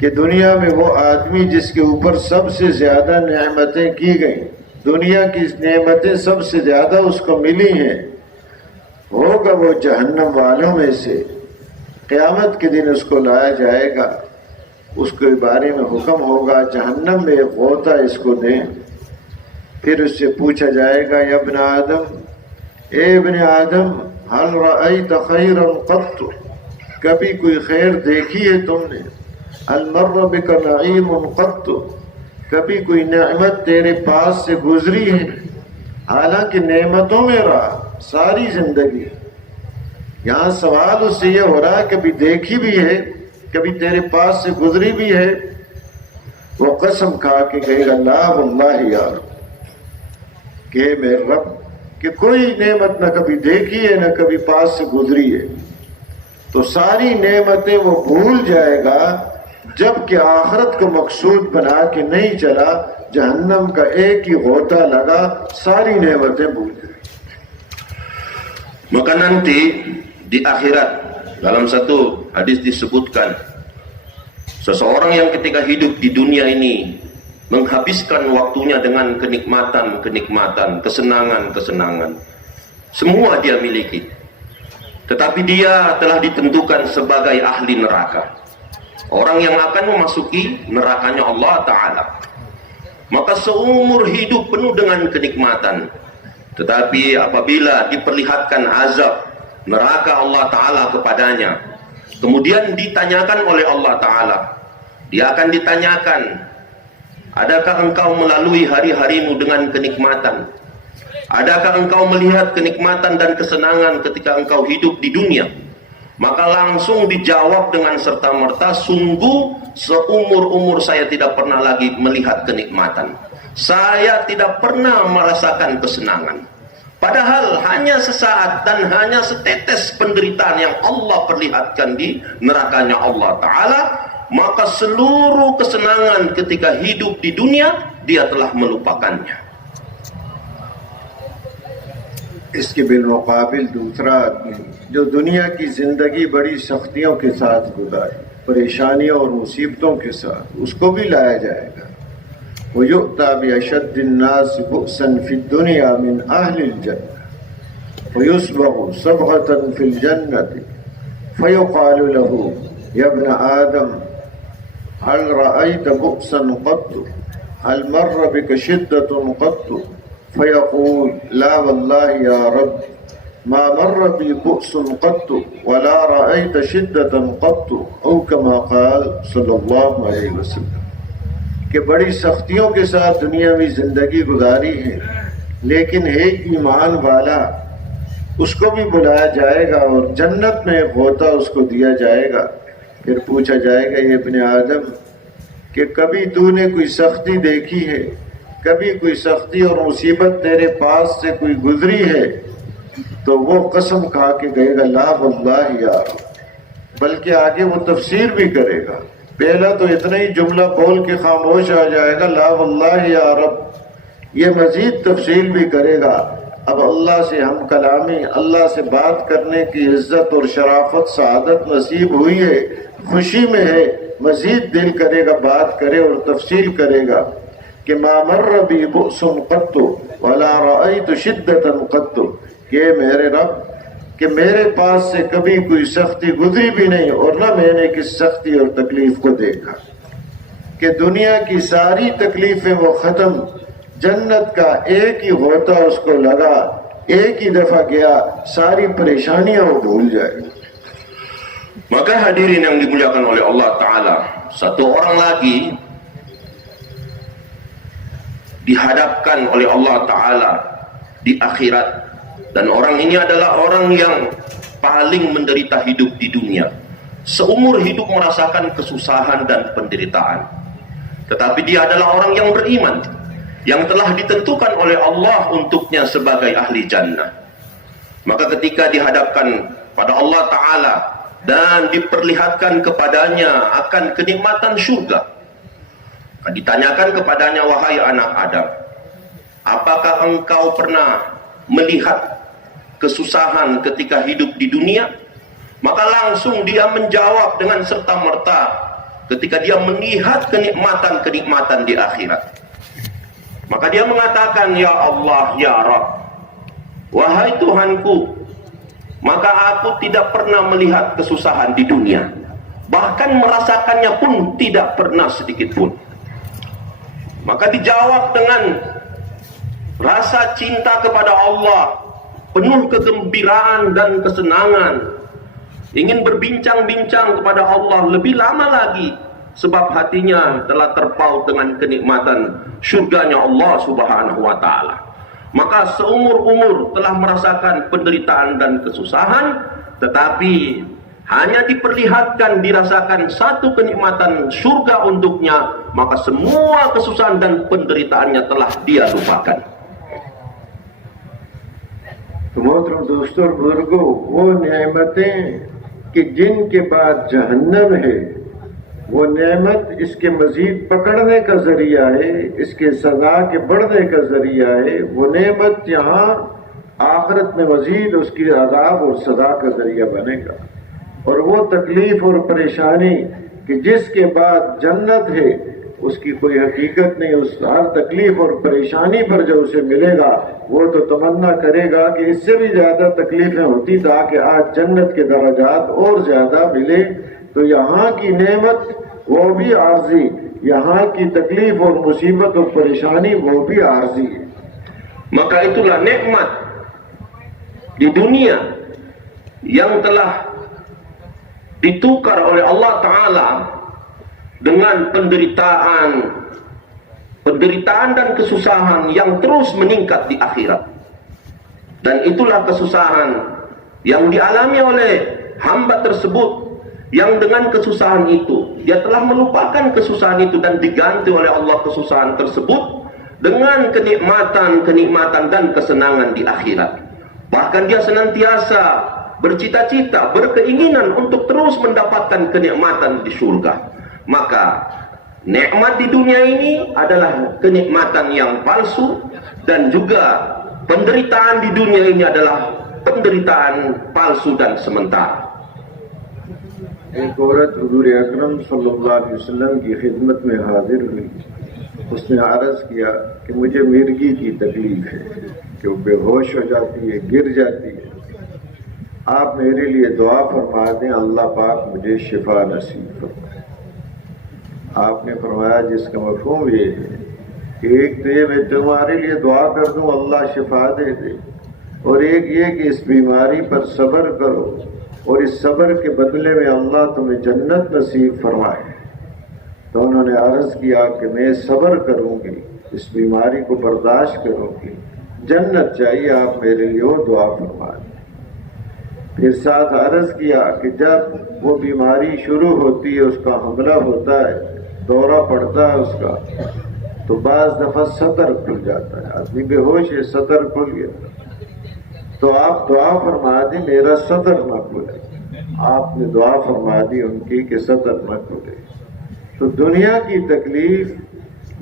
कि दुनिया में वो आदमी जिसके ऊपर सबसे ज्यादा नेमतें की गई, दुनिया की नेमतें सबसे ज्यादा उसको मिली हैं, होगा वो जहन्नम वालों में से। क़यामत के दिन उसको लाया जाएगा, उसके बारे में हुक्म होगा जहन्नम में एक गोता इसको दें। फिर उससे पूछा जाएगा, या इब्न आदम, ए इब्न आदम, हल रअयत खैरन क़त्त, कभी कोई खैर देखी है तुमने? हल मर्र बिक नईमुन क़त्त, कभी कोई नेमत तेरे पास से गुजरी है? हालांकि नेमतों में रहा सारी जिंदगी। यहाँ सवाल उससे ये हो रहा है, कभी देखी भी है, कभी तेरे पास से गुजरी भी है? वो कसम खा के कहेगा, ला वल्लाहि या रब, कि मेरे रब, कि कोई नेमत न कभी देखी है न कभी पास से गुजरी है। तो सारी नेमतें वो भूल जाएगा, जबकि आखिरत को मकसूद बना के नहीं चला, जहन्नम का एक ही गोता लगा, सारी नेमतें भूल गए। Maka nanti di akhirat, dalam satu hadis disebutkan, seseorang yang ketika hidup di dunia ini menghabiskan waktunya dengan kenikmatan-kenikmatan, kesenangan-kesenangan, semua dia miliki, tetapi dia telah ditentukan sebagai ahli neraka, orang yang akan memasuki nerakanya Allah Ta'ala. maka seumur hidup penuh dengan kenikmatan. Tetapi apabila diperlihatkan azab neraka Allah Ta'ala kepadanya, kemudian ditanyakan oleh Allah Ta'ala, dia akan ditanyakan, adakah engkau melalui hari-harimu dengan kenikmatan? Adakah engkau melihat kenikmatan dan kesenangan ketika engkau hidup di dunia? Maka langsung dijawab dengan serta-merta, sungguh seumur-umur saya tidak pernah lagi melihat kenikmatan. Saya tidak pernah merasakan kesenangan. Padahal hanya sesaat dan hanya setetes penderitaan yang Allah perlihatkan di nerakanya Allah Ta'ala, maka seluruh kesenangan ketika hidup di dunia, dia telah melupakannya. इसके बिलमुकाबिल दूसरा आदमी जो दुनिया की जिंदगी बड़ी सख्तियों के साथ गुजारी, परेशानियों और मुसीबतों के साथ, उसको भी लाया जाएगा। वो युक्ता बिअशद्दिन्नास बुअसन फिद्दुनिया मिन अहलिल जन्नह व युस्बगु सबगतन फिल जन्नति फयुक़ालु लहू या इब्न आदम हल रअयत बुअसन क़त्तु हल मर्र बिक शिद्दतुन क़त्तु फयक़ूल ला वल्लाहि या रब मा मर्र बी बुअसुन क़त्तु वला रअयत शिद्दतन क़त्तु औ कमा क़ाल सल्लल्लाहु अलैहि वसल्लम, कि बड़ी सख्तियों के साथ दुनियावी जिंदगी गुजारी है, लेकिन एक ईमान वाला उसको भी बुलाया जाएगा और जन्नत में एक होता उसको दिया जाएगा। फिर पूछा जाएगा, ये इब्ने आदम कि कभी तूने कोई सख्ती देखी है, कभी कोई सख्ती और मुसीबत तेरे पास से कोई गुजरी है? तो वो कसम खा के गएगा ला वल्लाहि या रब, बल्कि आगे वो तफसीर भी करेगा। पहला तो इतना ही जुमला बोल के खामोश आ जाएगा ला वल्लाहि या रब, ये मजीद तफसील भी करेगा। अब अल्लाह से हम कलामी, अल्लाह से बात करने की इज्जत और शराफत सआदत नसीब हुई है, खुशी में है, मजीद दिल करेगा बात करे और तफसील करेगा कि मा मर्र बी बुअसुन क़त्तु वला रअयतु शिद्दतन क़त्तु, कि मेरे रब कि मेरे पास से कभी कोई सख्ती गुजरी भी नहीं और ना मैंने किस सख्ती और तकलीफ को देखा। कि दुनिया की सारी तकलीफें वो खत्म, जन्नत का एक ही होता उसको लगा, एक ही दफा गया, सारी परेशानियां वो भूल जाएगी। Maka hadirin yang dimuliakan oleh Allah Ta'ala, satu orang lagi dihadapkan oleh Allah Ta'ala di akhirat, dan orang ini adalah orang yang paling menderita hidup di dunia. Seumur hidup merasakan kesusahan dan penderitaan, tetapi dia adalah orang yang beriman, yang telah ditentukan oleh Allah untuknya sebagai ahli jannah. Maka ketika dihadapkan pada Allah Ta'ala dan diperlihatkan kepadanya akan kenikmatan surga, ditanyakan kepadanya, wahai anak Adam, apakah engkau pernah melihat kesusahan ketika hidup di dunia? Maka langsung dia menjawab dengan serta-merta ketika dia melihat kenikmatan-kenikmatan di akhirat. Maka dia mengatakan, ya Allah, ya Rabb, wahai Tuhanku, maka aku tidak pernah melihat kesusahan di dunia, bahkan merasakannya pun tidak pernah sedikit pun. Maka dijawab dengan rasa cinta kepada Allah, penuh kegembiraan dan kesenangan, ingin berbincang-bincang kepada Allah lebih lama lagi, sebab hatinya telah terpaut dengan kenikmatan surganya Allah Subhanahu wa Ta'ala. Maka seumur-umur telah merasakan penderitaan dan kesusahan, tetapi hanya diperlihatkan, dirasakan satu kenikmatan surga untuknya, maka semua kesusahan dan penderitaannya telah dia lupakan. मोहतरम दोस्तों और बुजुर्गों, वो नेमतें कि जिनके बाद जहन्नम है, वो नेमत इसके मजीद पकड़ने का जरिया है, इसके सजा के बढ़ने का जरिया है। वो नेमत यहाँ आखिरत में मजीद उसकी अजाब और सजा का जरिया बनेगा। और वो तकलीफ और परेशानी कि जिसके बाद जन्नत है, उसकी कोई हकीकत नहीं, उस हर तकलीफ और परेशानी पर जो उसे मिलेगा, वो तो तमन्ना करेगा कि इससे भी ज्यादा तकलीफें होती ताकि आज जन्नत के दर्जात और ज्यादा मिले। तो यहाँ की नेमत वो भी आर्जी यहाँ की तकलीफ और मुसीबत और परेशानी वो भी आर्जी है. Maka itulah nikmat di dunia yang telah ditukar oleh Allah Ta'ala dengan penderitaan dan kesusahan yang terus meningkat di akhirat. Dan itulah kesusahan yang dialami oleh hamba tersebut, yang dengan kesusahan itu dia telah melupakan kesusahan itu dan diganti oleh Allah kesusahan tersebut dengan kenikmatan dan kesenangan di akhirat. Bahkan dia senantiasa bercita-cita, berkeinginan untuk terus mendapatkan kenikmatan di surga. Maka nikmat di dunia ini adalah kenikmatan yang palsu, dan juga penderitaan di dunia ini adalah penderitaan palsu dan sementara. एक औरत हुजूर अकरम सल्लल्लाहु अलैहि वसल्लम की खिदमत में हाजिर हुई. उसने अर्ज किया कि मुझे मिर्गी की तकलीफ है कि वो बेहोश हो जाती है, गिर जाती है. आप मेरे लिए दुआ फरमा दें, अल्लाह पाक मुझे शिफा नसीब फरमाए. आपने फरमाया जिसका मफहूम ये है कि एक तो ये मैं तुम्हारे लिए दुआ कर दूं अल्लाह शिफा दे दे, और एक ये कि इस बीमारी पर सब्र करो और इस सब्र के बदले में अल्लाह तुम्हें जन्नत नसीब फरमाए. तो उन्होंने अर्ज किया कि मैं सब्र करूंगी, इस बीमारी को बर्दाश्त करूंगी, जन्नत चाहिए, आप मेरे लिए वो दुआ फरमा दें. फिर साथ अर्ज किया कि जब वो बीमारी शुरू होती है, उसका हमला होता है, दौरा पड़ता है उसका, तो बाज दफा सतर खुल जाता है, आदमी बेहोश है, सतर खुल गया, तो आप दुआ फरमा दी मेरा सतर न खुले. आपने दुआ फरमा दी उनकी कि सतर न खुले. तो दुनिया की तकलीफ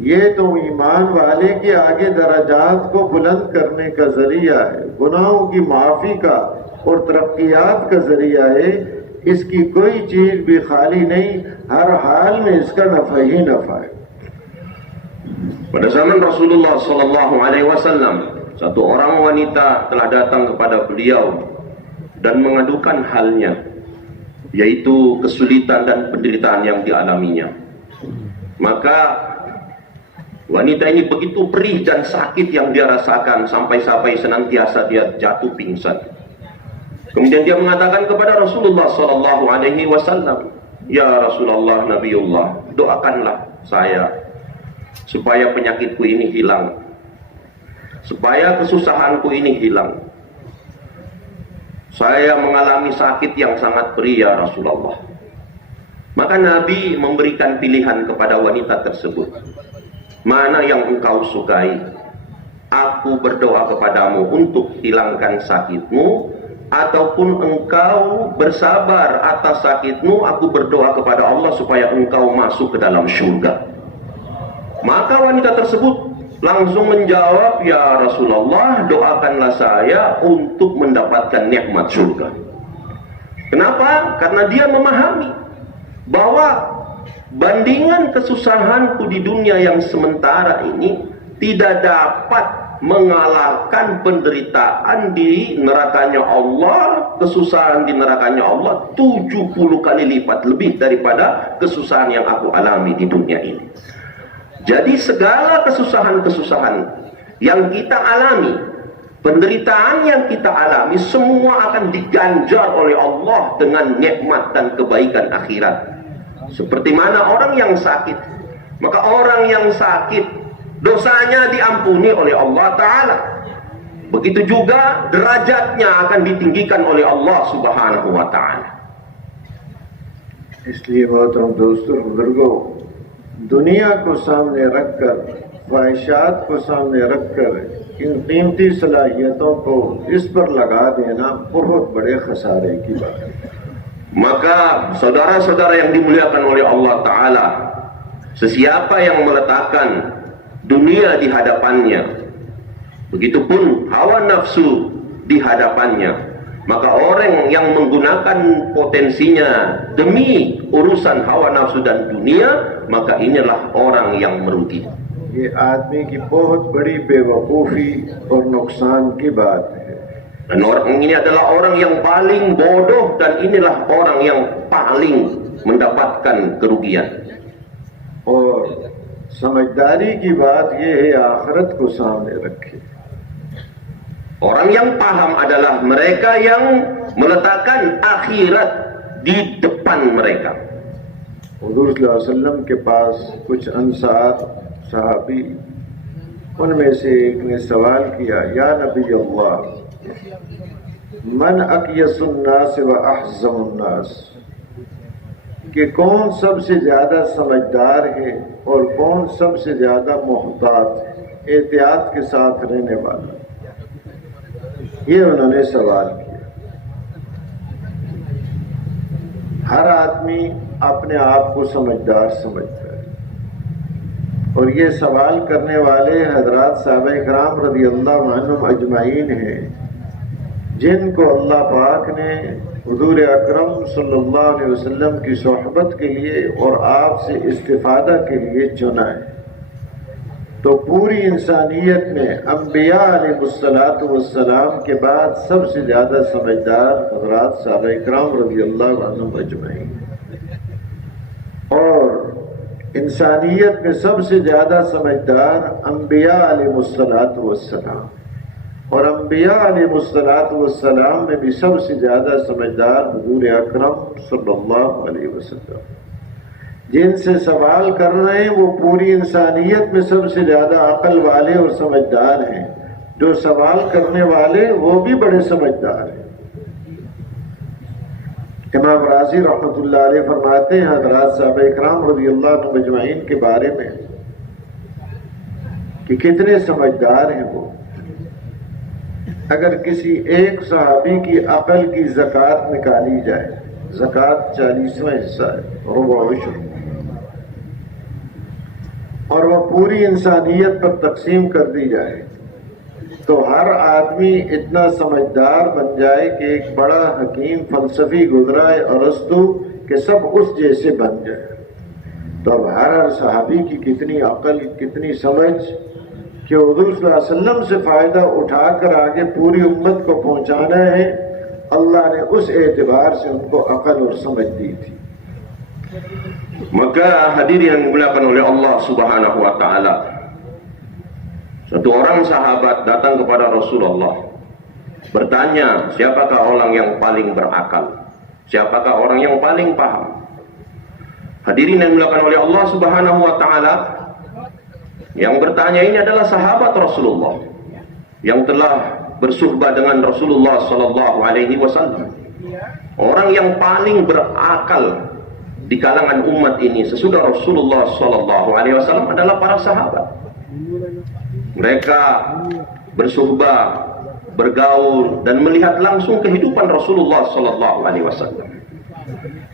ये तो ईमान वाले के आगे दराजात को बुलंद करने का जरिया है, गुनाहों की माफी का और तरक्कियात का जरिया है. इसकी कोई चीज भी खाली नहीं, हर हाल में इसका नफा ही नफा है. Pada zaman Rasulullah Sallallahu Alaihi Wasallam, satu orang wanita telah datang kepada beliau dan mengadukan halnya, yaitu kesulitan dan penderitaan yang dialaminya. Maka wanita ini begitu perih dan sakit yang dia rasakan sampai senantiasa dia jatuh pingsan. Kemudian dia mengatakan kepada Rasulullah Sallallahu Alaihi Wasallam, ya Rasulullah, Nabiullah, doakanlah saya supaya penyakitku ini hilang, supaya kesusahanku ini hilang. Saya mengalami sakit yang sangat perih ya Rasulullah. Maka Nabi memberikan pilihan kepada wanita tersebut, mana yang engkau sukai? Aku berdoa kepadamu untuk hilangkan sakitmu, ataupun engkau bersabar atas sakitmu, aku berdoa kepada Allah supaya engkau masuk ke dalam surga. Maka wanita tersebut langsung menjawab, ya Rasulullah, doakanlah saya untuk mendapatkan nikmat surga. Kenapa? Karena dia memahami bahwa bandingan kesusahanku di dunia yang sementara ini tidak dapat mengalahkan penderitaan di nerakanya Allah, kesusahan di nerakanya Allah 70 kali lipat lebih daripada kesusahan yang aku alami di dunia ini. Jadi segala kesusahan-kesusahan yang kita alami, penderitaan yang kita alami, semua akan diganjar oleh Allah dengan nikmat dan kebaikan akhirat. Seperti mana orang yang sakit, maka orang yang sakit dosanya diampuni oleh Allah Ta'ala. Begitu juga derajatnya akan ditinggikan oleh Allah Subhanahu wa Ta'ala. इसलिए मोहतरम दोस्तों बुजुर्गों, दुनिया को सामने रखकर, ख्वाहिशात को सामने रखकर इन कीमती सलाहियतों को इस पर लगा देना बहुत बड़े खसारे की बात है. Maka saudara-saudara yang dimuliakan oleh Allah Ta'ala, sesiapa yang meletakkan dunia di hadapannya, begitupun hawa nafsu di hadapannya, maka orang yang menggunakan potensinya demi urusan hawa nafsu dan dunia, maka inilah orang yang merugi. ये आदमी की बहुत बड़ी बेवकूफ़ी और नुकसान की बात है. Dan orang ini adalah orang yang paling bodoh, dan inilah orang yang paling mendapatkan kerugian. और समझदारी की बात यह है आखिरत को सामने रखे। Orang yang paham adalah mereka yang meletakkan akhirat di depan mereka. हुजूर सल्लल्लाहु अलैहि वसल्लम के पास कुछ अंसार सहाबी, उनमें से एक ने सवाल किया, या नबी अल्लाह, मन अक़यसुन्नास व अहज़मुन्नास, कि कौन सबसे ज्यादा समझदार है और कौन सबसे ज्यादा मोहतात है, एहतियात के साथ रहने वाला। ये उन्होंने सवाल किया। हर आदमी अपने आप को समझदार समझता है और ये सवाल करने वाले हजरात साहबे किराम रज़ियल्लाहु अन्हुम अजमाइन हैं, जिनको अल्लाह पाक ने हुजूर अकरम सल्लल्लाहु अलैहि वसल्लम की सोहबत के लिए और आपसे इस्तिफादा के लिए चुना है। तो पूरी इंसानियत में अंबिया अलैहिस्सलातु वस्सलाम के बाद सबसे ज्यादा समझदार हजरात साहबे किराम रज़ियल्लाहु अन्हुम अजमाइन, और इंसानियत में सबसे ज्यादा समझदार अंबिया अलैहिस्सलातु वस्सलाम, और अंबिया अलैहिस्सलातु वस्सलाम में भी सबसे ज्यादा समझदार हुजूर अकरम सल्लल्लाहु अलैहि वसल्लम। जिनसे सवाल कर रहे हैं वो पूरी इंसानियत में सबसे ज्यादा अकल वाले और समझदार हैं। जो सवाल करने वाले वो भी बड़े समझदार हैं। इमाम राजी रहमतुल्लाह अलैह फरमाते हैं हज़रात साहबे किराम रज़ियल्लाहु अन्हुम अजमाइन के बारे में कि कितने समझदार हैं वो। अगर किसी एक सहाबी की अकल की ज़कात निकाली जाए, ज़कात 40वां हिस्सा है, रुबा उश्र, और वह पूरी इंसानियत पर तकसीम कर दी जाए, तो हर आदमी इतना समझदार बन जाए कि एक बड़ा हकीम फलसफी गुजरा है अरस्तु कि सब उस जैसे बन जाए। तो अब हर सहाबी की कितनी अकल, कितनी समझ कि हुजूर सल्लल्लाहु अलैहि वसल्लम से फायदा उठाकर आगे पूरी उम्मत को पहुंचाना है। अल्लाह ने उस एतबार से उनको अकल और समझ दी थी। Maka hadirin yang dimuliakan oleh Allah Subhanahu wa taala, satu orang sahabat datang kepada Rasulullah bertanya, siapakah orang yang paling berakal? Siapakah orang yang paling paham? Hadirin yang dimuliakan oleh Allah Subhanahu wa taala, yang bertanya ini adalah sahabat Rasulullah yang telah bersuhbah dengan Rasulullah sallallahu alaihi wasallam. Orang yang paling berakal di kalangan umat ini sesudah Rasulullah sallallahu alaihi wasallam adalah para sahabat. Mereka bersuhbah, bergaul dan melihat langsung kehidupan Rasulullah sallallahu alaihi wasallam.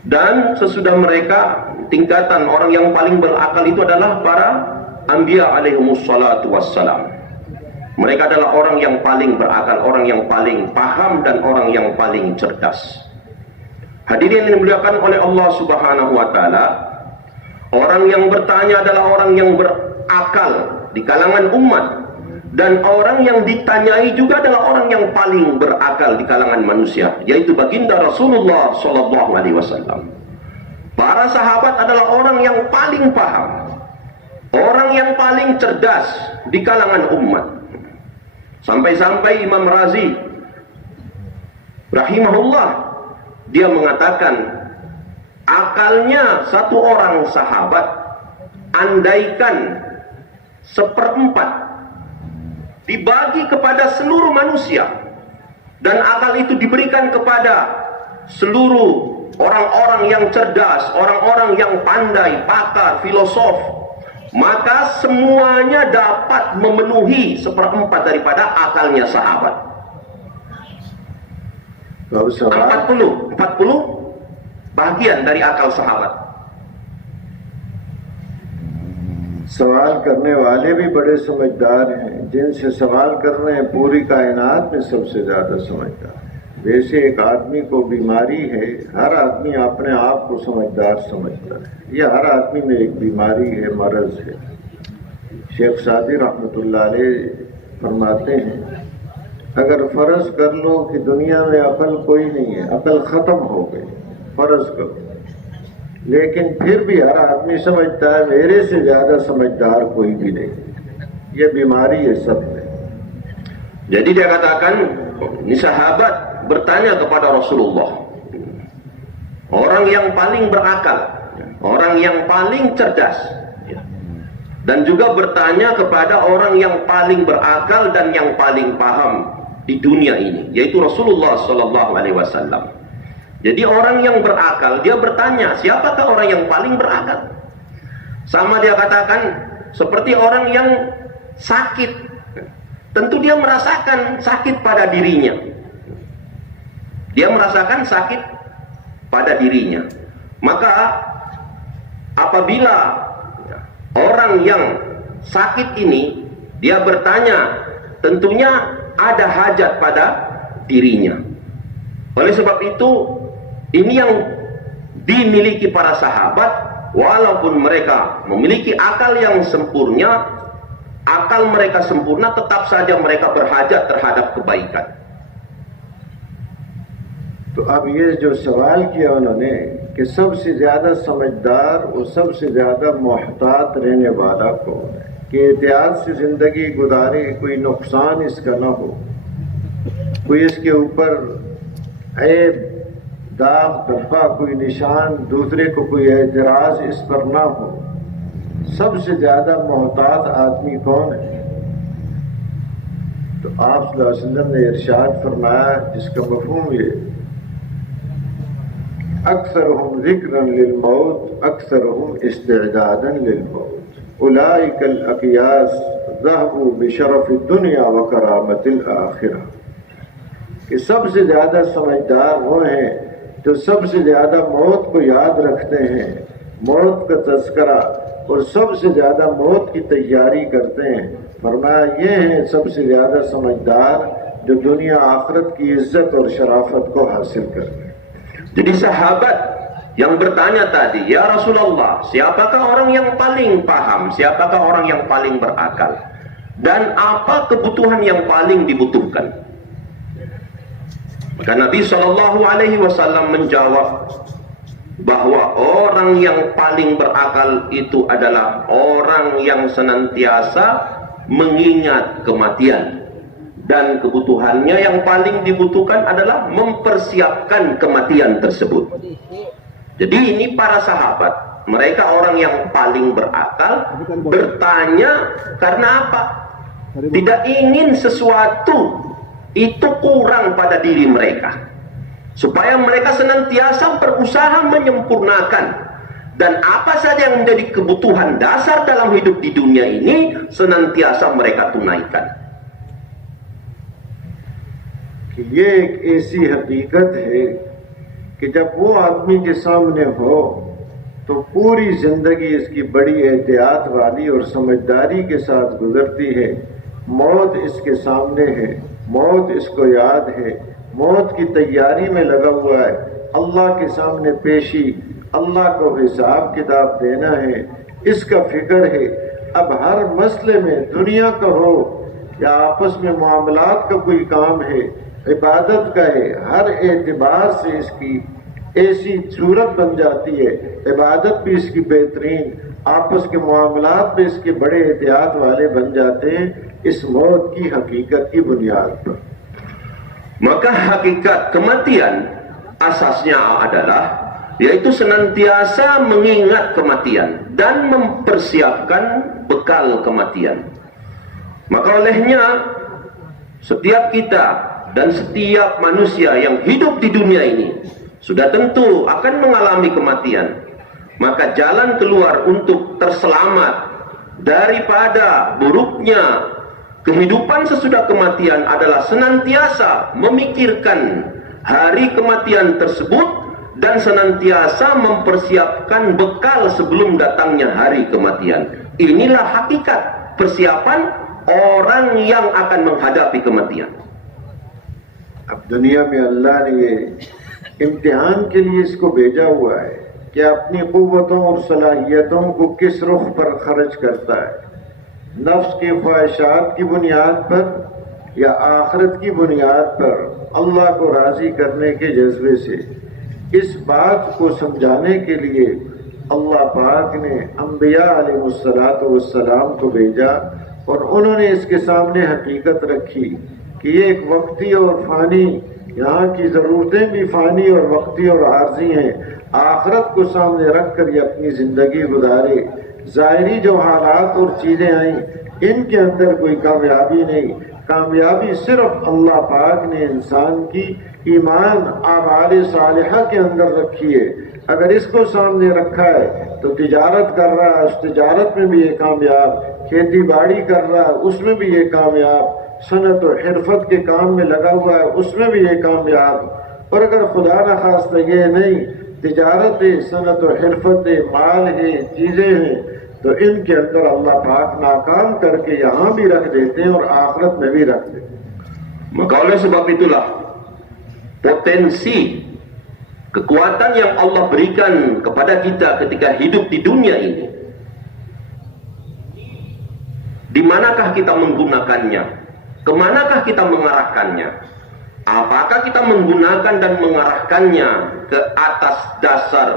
Dan sesudah mereka, tingkatan orang yang paling berakal itu adalah para anbiya alaihimus salatu wassalam. Mereka adalah orang yang paling berakal, orang yang paling paham dan orang yang paling cerdas. Hadirin yang dimuliakan oleh Allah Subhanahu wa taala, orang yang bertanya adalah orang yang berakal di kalangan umat, dan orang yang ditanyai juga adalah orang yang paling berakal di kalangan manusia, yaitu baginda Rasulullah sallallahu alaihi wasallam. Para sahabat adalah orang yang paling paham, orang yang paling cerdas di kalangan umat. Sampai-sampai Imam Razi rahimahullah, dia mengatakan akalnya satu orang sahabat andaikan 1/4 dibagi kepada seluruh manusia dan akal itu diberikan kepada seluruh orang-orang yang cerdas, orang-orang yang pandai, pakar, filosof, maka semuanya dapat memenuhi 1/4 daripada akalnya sahabat. 40 bagian dari akal sahabat. सवाल करने वाले भी बड़े समझदार हैं, जिनसे सवाल कर रहे हैं पूरी कायनात में सबसे ज्यादा समझदार है। वैसे एक आदमी को बीमारी है, हर आदमी अपने आप को समझदार समझता है। यह हर आदमी में एक बीमारी है, मरज है। शेख सादी रहमतुल्लाह अलैह फरमाते हैं, अगर फर्ज कर लो कि दुनिया में अकल कोई नहीं है, अकल खत्म हो गई, फर्ज करो लेकिन फिर भी हर आदमी समझता है मेरे से ज्यादा समझदार कोई भी नहीं. ये बीमारी है सब में. Jadi dia katakan, ini sahabat bertanya kepada Rasulullah, orang yang paling berakal, orang yang paling cerdas, dan juga bertanya kepada orang yang paling berakal dan yang paling paham di dunia ini, yaitu Rasulullah Sallallahu Alaihi Wasallam. Jadi orang yang berakal, dia bertanya, siapakah orang yang paling berakal? Sama dia katakan, seperti orang yang sakit, tentu dia merasakan sakit pada dirinya. Dia merasakan sakit pada dirinya. Maka apabila orang yang sakit ini dia bertanya, tentunya ada hajat pada dirinya. Oleh sebab itu, ini yang dimiliki para sahabat, walaupun mereka memiliki akal yang sempurna, akal mereka sempurna, tetap saja mereka berhajat terhadap kebaikan. तो अब ये जो सवाल किया उन्होंने कि सबसे ज्यादा समझदार और सबसे ज्यादा मोहतात रहने वाला कौन है, कि एहतियात से जिंदगी गुजारे, कोई नुकसान इसका ना हो, कोई इसके ऊपर ऐब दाग धब्बा कोई निशान, दूसरे को कोई एतराज इस पर ना हो, सबसे ज्यादा मोहतात आदमी कौन है? तो आप सल्लल्लाहु अलैहि वसल्लम ने इरशाद फरमाया, जिसका मफहूम ये, अक्सरहुम ज़िक्रन लिल मौत अक्सरहुम इस्तिअदादन लिल मौत उलाइकल अक़ियास ज़हबू बिशरफ़ि दुनिया व करामतिल आखिरा. कि सबसे ज्यादा समझदार वो हैं जो सबसे ज्यादा मौत को याद रखते हैं, मौत का तज़किरा, और सबसे ज्यादा मौत की तैयारी करते हैं. फरमाया ये हैं सबसे ज्यादा समझदार जो दुनिया आखिरत की इज्जत और शराफत को हासिल करते हैं. Jadi sahabat yang bertanya tadi, ya Rasulullah, siapakah orang yang paling paham, siapakah orang yang paling berakal, dan apa kebutuhan yang paling dibutuhkan? Maka Nabi Shallallahu Alaihi Wasallam menjawab bahwa orang yang paling berakal itu adalah orang yang senantiasa mengingat kematian, dan kebutuhannya yang paling dibutuhkan adalah mempersiapkan kematian tersebut. Jadi ini para sahabat, mereka orang yang paling berakal, bertanya karena apa? Tidak ingin sesuatu itu kurang pada diri mereka, supaya mereka senantiasa berusaha menyempurnakan, dan apa saja yang menjadi kebutuhan dasar dalam hidup di dunia ini senantiasa mereka tunaikan. कि ये एक ऐसी हकीकत है कि जब वो आदमी के सामने हो तो पूरी जिंदगी इसकी बड़ी एहतियात वाली और समझदारी के साथ गुजरती है. मौत इसके सामने है, मौत इसको याद है, मौत की तैयारी में लगा हुआ है, अल्लाह के सामने पेशी, अल्लाह को हिसाब किताब देना है, इसका फिक्र है. अब हर मसले में दुनिया का हो या आपस में मामलात का कोई काम है, इबादत का है, हर एतबार से इसकी ऐसी सूरत बन जाती है, इबादत भी इसकी बेहतरीन, आपस के मामलात भी इसके बड़े एहतियात वाले बन जाते हैं इस मौत की हकीकत की बुनियाद पर. Maka hakikat kematian asasnya adalah yaitu senantiasa mengingat kematian dan mempersiapkan bekal kematian. Maka olehnya setiap kita dan setiap manusia yang hidup di dunia ini sudah tentu akan mengalami kematian. Maka jalan keluar untuk terselamat daripada buruknya kehidupan sesudah kematian adalah senantiasa memikirkan hari kematian tersebut dan senantiasa mempersiapkan bekal sebelum datangnya hari kematian. Inilah hakikat persiapan orang yang akan menghadapi kematian. अब दुनिया में अल्लाह ने ये इम्तिहान के लिए इसको भेजा हुआ है कि अपनी कुव्वतों और सलाहियतों को किस रुख पर खर्च करता है, नफ्स की ख्वाहिशात की बुनियाद पर या आखिरत की बुनियाद पर अल्लाह को राजी करने के जज्बे से. इस बात को समझाने के लिए अल्लाह पाक ने अंबिया अलैहिस्सलाम को भेजा और उन्होंने इसके सामने हकीकत रखी कि ये एक वक्ती और फानी, यहाँ की ज़रूरतें भी फानी और वक्ती और आर्जी हैं। आखिरत को सामने रख कर ये अपनी ज़िंदगी गुजारे। ज़ाहिरी जो हालात और चीज़ें आई, इनके अंदर कोई कामयाबी नहीं। कामयाबी सिर्फ अल्लाह पाक ने इंसान की ईमान आमाल सालिहा के अंदर रखी है। अगर इसको सामने रखा है तो तिजारत कर रहा है, उस तिजारत में भी ये कामयाब, खेती बाड़ी कर रहा है उसमें भी ये कामयाब, सनत और हिरफत के काम में लगा हुआ है उसमें भी ये कामयाब। और अगर खुदा न खास्ता ये नहीं, तिजारत है, सनत और हिरफत है, माल है, चीज़ें हैं, तो इनके अंदर अल्लाह पाक नाकाम करके यहाँ भी रख देते हैं और आखिरत में भी रख देते हैं। Maka oleh sebab itulah potensi kekuatan yang Allah berikan kepada kita ketika hidup di dunia ini, di manakah kita menggunakannya, kemanakah kita mengarahkannya, apakah kita menggunakan dan mengarahkannya ke atas dasar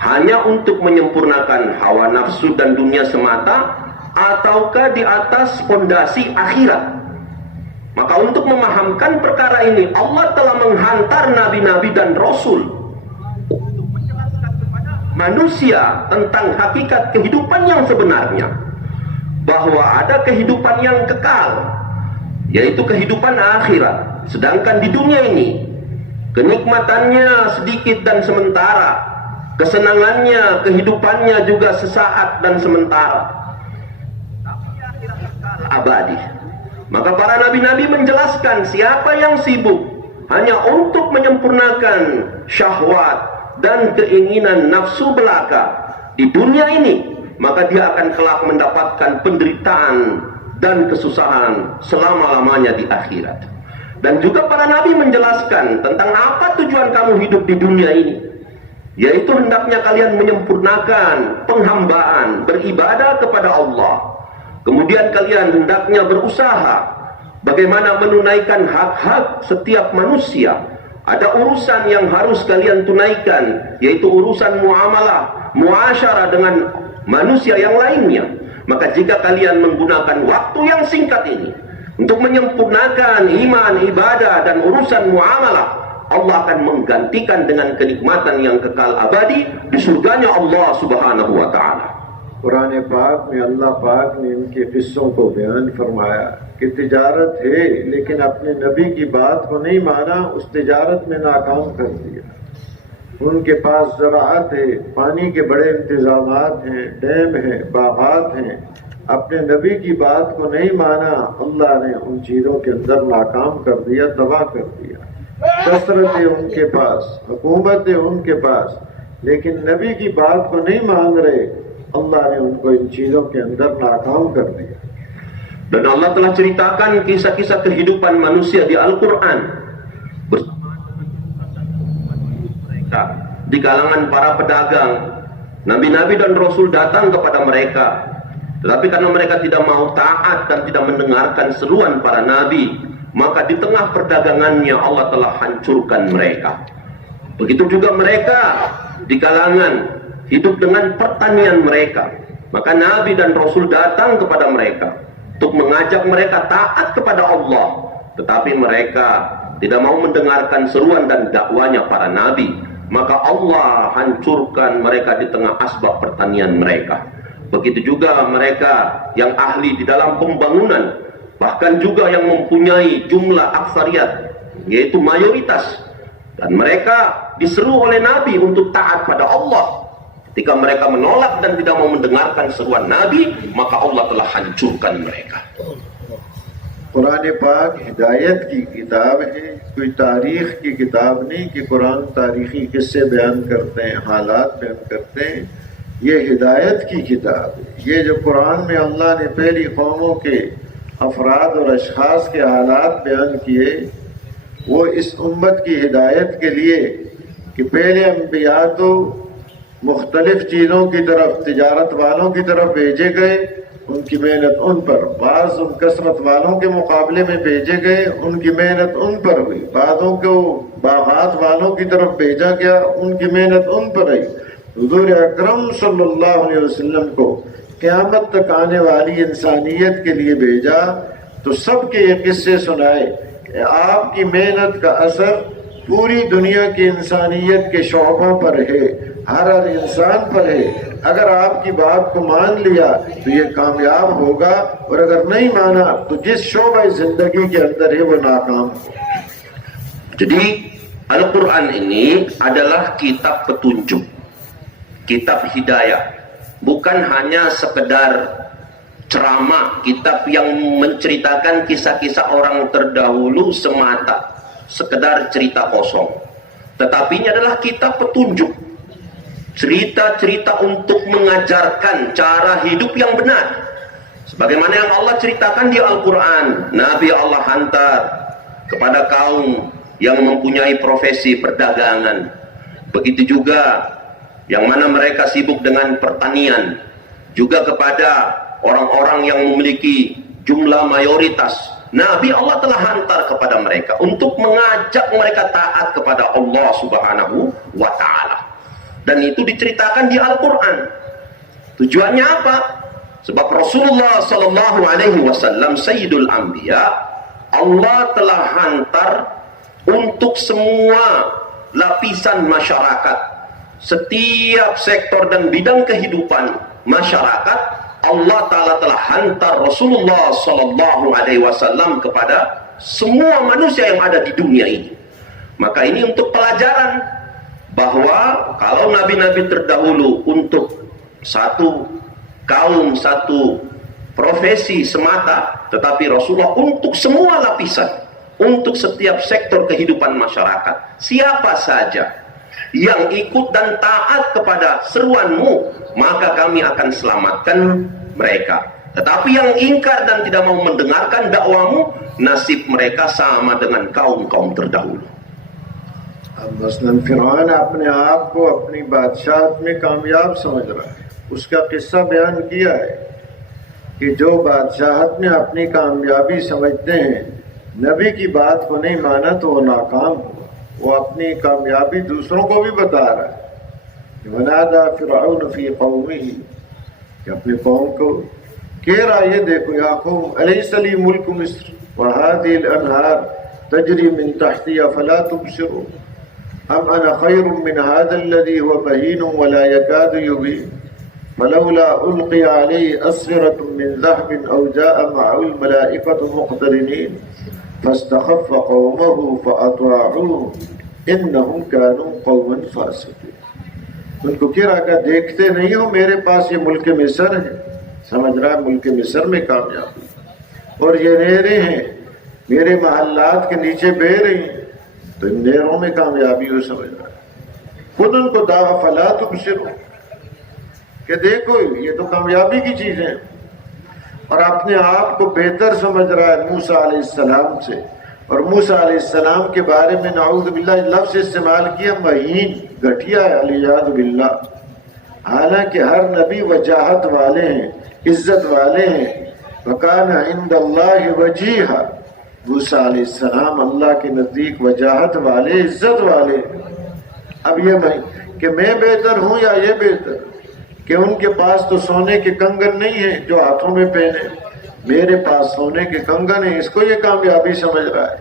hanya untuk menyempurnakan hawa nafsu dan dunia semata, ataukah di atas fondasi akhirat. Maka untuk memahamkan perkara ini, Allah telah menghantar nabi-nabi dan rasul untuk menjelaskan kepada manusia tentang hakikat kehidupan yang sebenarnya, bahwa ada kehidupan yang kekal, yaitu kehidupan akhirat. Sedangkan di dunia ini kenikmatannya sedikit dan sementara, kesenangannya, kehidupannya juga sesaat dan sementara, tapi akhirat kekal abadi. Maka para nabi-nabi menjelaskan siapa yang sibuk hanya untuk menyempurnakan syahwat dan keinginan nafsu belaka di dunia ini, maka dia akan kelak mendapatkan penderitaan dan kesusahan selama-lamanya di akhirat. Dan juga para nabi menjelaskan tentang apa tujuan kamu hidup di dunia ini, yaitu hendaknya kalian menyempurnakan penghambaan, beribadah kepada Allah. Kemudian kalian hendaknya berusaha bagaimana menunaikan hak-hak setiap manusia. Ada urusan yang harus kalian tunaikan, yaitu urusan muamalah, muasyarah dengan manusia yang lainnya. Maka jika kalian menggunakan waktu yang singkat ini untuk menyempurnakan iman, ibadah, dan urusan muamalah, Allah akan menggantikan dengan kenikmatan yang kekal abadi di surganya Allah Subhanahu wa Ta'ala. Quran पाक में अल्लाह पाक ने इनके किस्सों को बयान फरमाया कि तिजारत है, लेकिन अपने नबी की बात को नहीं माना, उस तिजारत में नाकाम कर दिया। उनके पास ज़राअत है, पानी के बड़े इंतज़ामात हैं, डैम हैं, बागात हैं, अपने नबी की बात को नहीं माना, अल्लाह ने उन चीज़ों के अंदर नाकाम कर दिया, तबाह कर दिया। कसरत है उनके पास, हुकूमत है उनके पास, लेकिन नबी की बात को नहीं मान रहे, Allah ने उनको इन चीजों के अंदर नाकाम कर दिया। Dan Allah telah ceritakan kisah-kisah kehidupan manusia di Al-Quran mereka di kalangan para pedagang. Nabi-nabi dan Rasul datang kepada mereka, tetapi karena mereka tidak mau taat dan tidak mendengarkan seruan para nabi, maka di tengah perdagangannya Allah telah hancurkan mereka. Begitu juga mereka di kalangan hidup dengan pertanian mereka. Maka Nabi dan Rasul datang kepada mereka untuk mengajak mereka taat kepada Allah, tetapi mereka tidak mau mendengarkan seruan dan dakwanya para Nabi. Maka Allah hancurkan mereka di tengah asbab pertanian mereka. Begitu juga mereka yang ahli di dalam pembangunan, bahkan juga yang mempunyai jumlah aksariyat, yaitu mayoritas, dan mereka diseru oleh Nabi untuk taat pada Allah. Ketika mereka menolak dan tidak mau mendengarkan seruan Nabi, maka Allah telah hancurkan mereka. Quran पाक हिदायत की किताब है, कोई तारीख की किताब नहीं कि कुरान तारीखी किस्से बयान करते हैं, हालात बयान करते हैं। ये हिदायत की किताब है। ये जो कुरान में अल्लाह ने पहली कौमों के अफराद और अशखास के हालात बयान किए, वो इस उम्मत की हिदायत के लिए कि पहले अंबिया तो मुख्तलिफ चीज़ों की तरफ, तिजारत वालों की तरफ भेजे गए, उनकी मेहनत उन पर, बाज़ उन कसरत वालों के मुकाबले में भेजे गए, उनकी मेहनत उन पर हुई। बाज़ों को बागात वालों की तरफ भेजा गया, उनकी मेहनत उन पर रही। हुजूर अकरम सल्लल्लाहु अलैहि वसल्लम को क़यामत तक आने वाली इंसानियत के लिए भेजा, तो सबके ये किस्से सुनाए। आपकी मेहनत का असर पूरी दुनिया की इंसानियत के शोबों पर है, हर इंसान पर है। अगर आपकी बात को मान लिया तो ये कामयाब होगा, और अगर नहीं माना तो जिस शोबे जिंदगी के अंदर है वो नाकाम होगा। Jadi Al-Quran ini adalah kitab petunjuk, kitab hidayah, bukan hanya sekedar ceramah, kitab yang menceritakan kisah-kisah orang terdahulu semata, sekedar cerita kosong. Tetapi ini adalah kitab petunjuk, cerita-cerita untuk mengajarkan cara hidup yang benar. Sebagaimana yang Allah ceritakan di Al-Quran, Nabi Allah hantar kepada kaum yang mempunyai profesi perdagangan. Begitu juga yang mana mereka sibuk dengan pertanian. Juga kepada orang-orang yang memiliki jumlah mayoritas, Nabi Allah telah hantar kepada mereka untuk mengajak mereka taat kepada Allah Subhanahu wa Ta'ala. Dan itu diceritakan di Al-Quran. Tujuannya apa? Sebab Rasulullah Sallallahu Alaihi Wasallam Sayyidul Anbiya, Allah telah hantar untuk semua lapisan masyarakat, setiap sektor dan bidang kehidupan masyarakat. Allah Ta'ala telah hantar Rasulullah Sallallahu Alaihi Wasallam kepada semua manusia yang ada di dunia ini. Maka ini untuk pelajaran bahwa kalau nabi-nabi terdahulu untuk satu kaum, satu profesi semata, tetapi Rasulullah untuk semua lapisan, untuk setiap sektor kehidupan masyarakat. Siapa saja yang ikut dan taat kepada seruanmu, maka kami akan selamatkan mereka. Tetapi yang ingkar dan tidak mau mendengarkan dakwamu, nasib mereka sama dengan kaum-kaum terdahulu. मसलन फिरौन अपने आप को अपनी बादशाहत में कामयाब समझ रहा है। उसका किस्सा बयान किया है कि जो बादशाहत में अपनी कामयाबी समझते हैं, नबी की बात को नहीं माना तो वो नाकाम हुआ। वो अपनी कामयाबी दूसरों को भी बता रहा है। वनादा फिरौन फी कौमिही, कि अपने कौम को कह रहा, ये देखो या कौम अलैसा ली मुल्क मिस्र व हादिहिल अनहार तजरी मिन तहती अफला तुबसिरून अम अना खैरुम मिन हादल्लज़ी हुवा महीन व ला यकादु युबीन फलौला उल्क़िया अलैहि अस्विरतुम मिन ज़हबिन औ जाअ मअहुल मलाइकतु मुक़तरिनीन फस्तख़फ़्फ़ क़ौमहु फ़अत्वाऊहु इन्नहुम कानू क़ौमन फ़ासिक़ीन। उनको कह रहा, देखते नहीं हो मेरे पास ये मुल्क मिस्र है, समझ रहा है मुल्क मिस्र में कामयाबी, और ये नहरें हैं मेरे महल्लात के नीचे बह रही हैं, तो इन नहरों में कामयाबी हो, समझ रहा है। खुद उनको दावा फला तुबसिरू, कि देखो ये तो कामयाबी की चीजें हैं, और अपने आप को बेहतर समझ रहा है मूसा अलैहिस्सलाम से। और मूसा अलैहिस्सलाम के बारे में नाऊज़ु बिल्लाह लफ्ज़ इस्तेमाल किया महीन, घटिया है, अलियाज़ु बिल्लाह। हालांकि हर नबी वजाहत वाले हैं, इज्जत वाले हैं। वकाना इंदल्लाहि वजीहा, मूसा अलैहिस्सलाम अल्लाह के नजदीक वजाहत वाले, इज्जत वाले। अब ये कि मैं बेहतर हूं या ये बेहतर, कि उनके पास तो सोने के कंगन नहीं है जो हाथों में पहने, मेरे पास सोने के कंगन है। इसको ये कामयाबी समझ रहा है।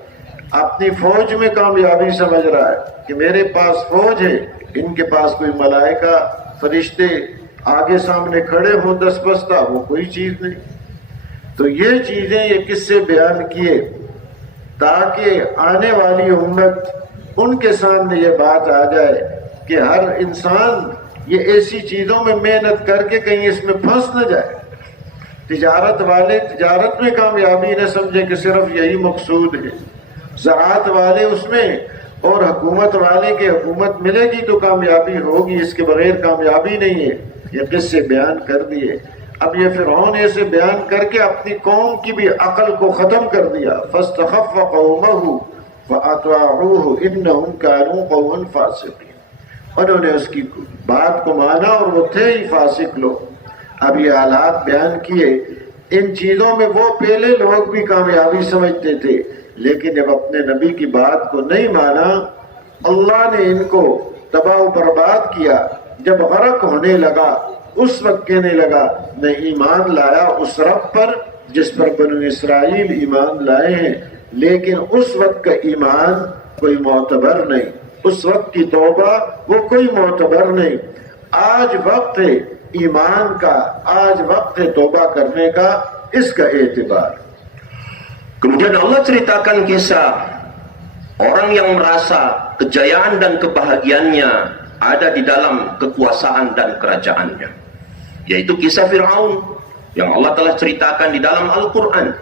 अपनी फौज में कामयाबी समझ रहा है कि मेरे पास फौज है, इनके पास कोई मलाइका फरिश्ते आगे सामने खड़े हों 10 बस्ता, वो कोई चीज नहीं। तो ये चीजें, ये किस्से बयान किए ताकि आने वाली उम्मत उनके सामने ये बात आ जाए कि हर इंसान ये ऐसी चीजों में मेहनत करके कहीं इसमें फंस न जाए। तिजारत वाले तिजारत में कामयाबी न समझे कि सिर्फ यही मकसूद है, ज़राअत वाले उसमें, और हुकूमत वाले की हुकूमत मिलेगी तो कामयाबी होगी, इसके बगैर कामयाबी नहीं है। ये किस्से बयान कर दिए। अब ये फिरौन ऐसे बयान करके अपनी कौम की भी अकल को ख़त्म कर दिया। फस्तख़फ़्फ़ क़ौमहु फ़अत्वाऊहु इन्नहुम कानू क़ौमन फ़ासिक़ीन। उन्होंने उसकी बात को माना और वो थे ही फासिक लोग। अब ये हालात बयान किए। इन चीज़ों में वो पहले लोग भी कामयाबी समझते थे, लेकिन जब अपने नबी की बात को नहीं माना, अल्लाह ने इनको तबाह बर्बाद किया। जब गरक होने लगा उस वक्त कहने लगा मैं ईमान लाया उस रब पर जिस पर बनु इसराइल ईमान लाए हैं, लेकिन उस वक्त का ईमान कोई मोतबर नहीं, उस वक्त की तौबा वो कोई मोतबर नहीं। आज वक्त है ईमान का, आज वक्त है तौबा करने का, इसका एतबार। Kemudian Allah ceritakan kisah orang yang merasa kejayaan dan kebahagiaannya ada di dalam kekuasaan dan kerajaannya, yaitu kisah Fir'aun yang Allah telah ceritakan di dalam Al-Quran.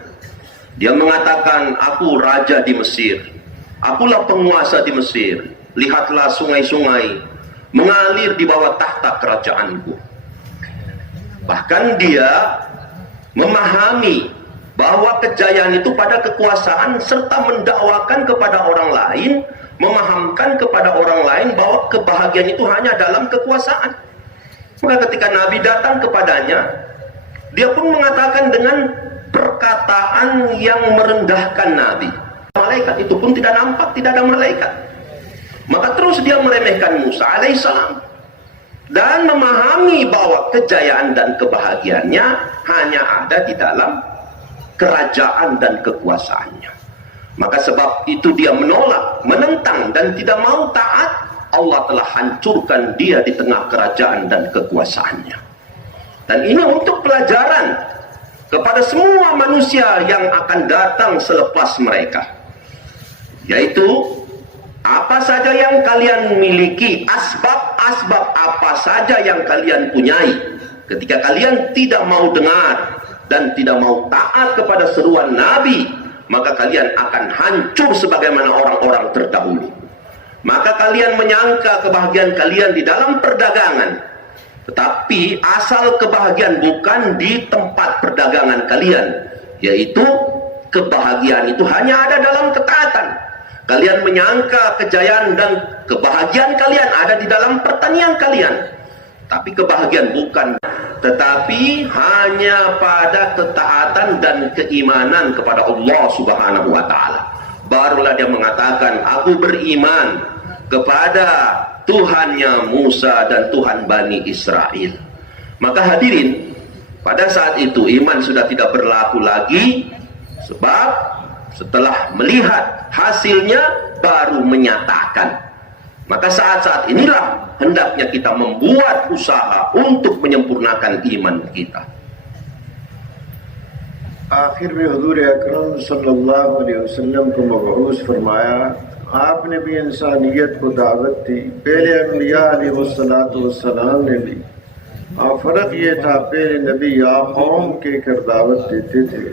Dia mengatakan, aku raja di Mesir, akulah penguasa di Mesir, lihatlah sungai-sungai mengalir di bawah tahta kerajaanku. Bahkan dia memahami bahwa kejayaan itu pada kekuasaan serta mendakwakan kepada orang lain, memahamkan kepada orang lain bahwa kebahagiaan itu hanya dalam kekuasaan. Maka ketika Nabi datang kepadanya, dia pun mengatakan dengan perkataan yang merendahkan Nabi. Malaikat itu pun tidak nampak, tidak ada malaikat. Maka terus dia meremehkan Musa alaihissalam dan memahami bahwa kejayaan dan kebahagiaannya hanya ada di dalam kerajaan dan kekuasaannya. Maka sebab itu dia menolak, menentang dan tidak mau taat. Allah telah hancurkan dia di tengah kerajaan dan kekuasaannya. Dan ini untuk pelajaran kepada semua manusia yang akan datang selepas mereka, yaitu apa saja yang kalian miliki, asbab apa saja yang kalian punyai, ketika kalian tidak mau dengar dan tidak mau taat kepada seruan Nabi, maka kalian akan hancur sebagaimana orang-orang terdahulu. Maka kalian menyangka kebahagiaan kalian di dalam perdagangan, tetapi asal kebahagiaan bukan di tempat perdagangan kalian, yaitu kebahagiaan itu hanya ada dalam ketaatan. Kalian menyangka kejayaan dan kebahagiaan kalian ada di dalam pertanian kalian, tapi kebahagiaan bukan, tetapi hanya pada ketaatan dan keimanan kepada Allah Subhanahu wa Ta'ala. Barulah dia mengatakan, aku beriman kepada Tuhannya Musa dan Tuhan Bani Israel. Maka hadirin, pada saat itu iman sudah tidak berlaku lagi, sebab setelah melihat hasilnya baru menyatakan. Maka saat-saat inilah hendaknya kita membuat usaha untuk menyempurnakan iman kita. आखिर में हुजूर अकरम सल्लल्लाहु अलैहि वसल्लम को मबऊस फरमाया, आपने भी इंसानियत को दावत दी, पहले अम्बिया अलैहिस्सलाम ने भी, और फ़र्क ये था पहले नबी या कौम के कर दावत देते थे।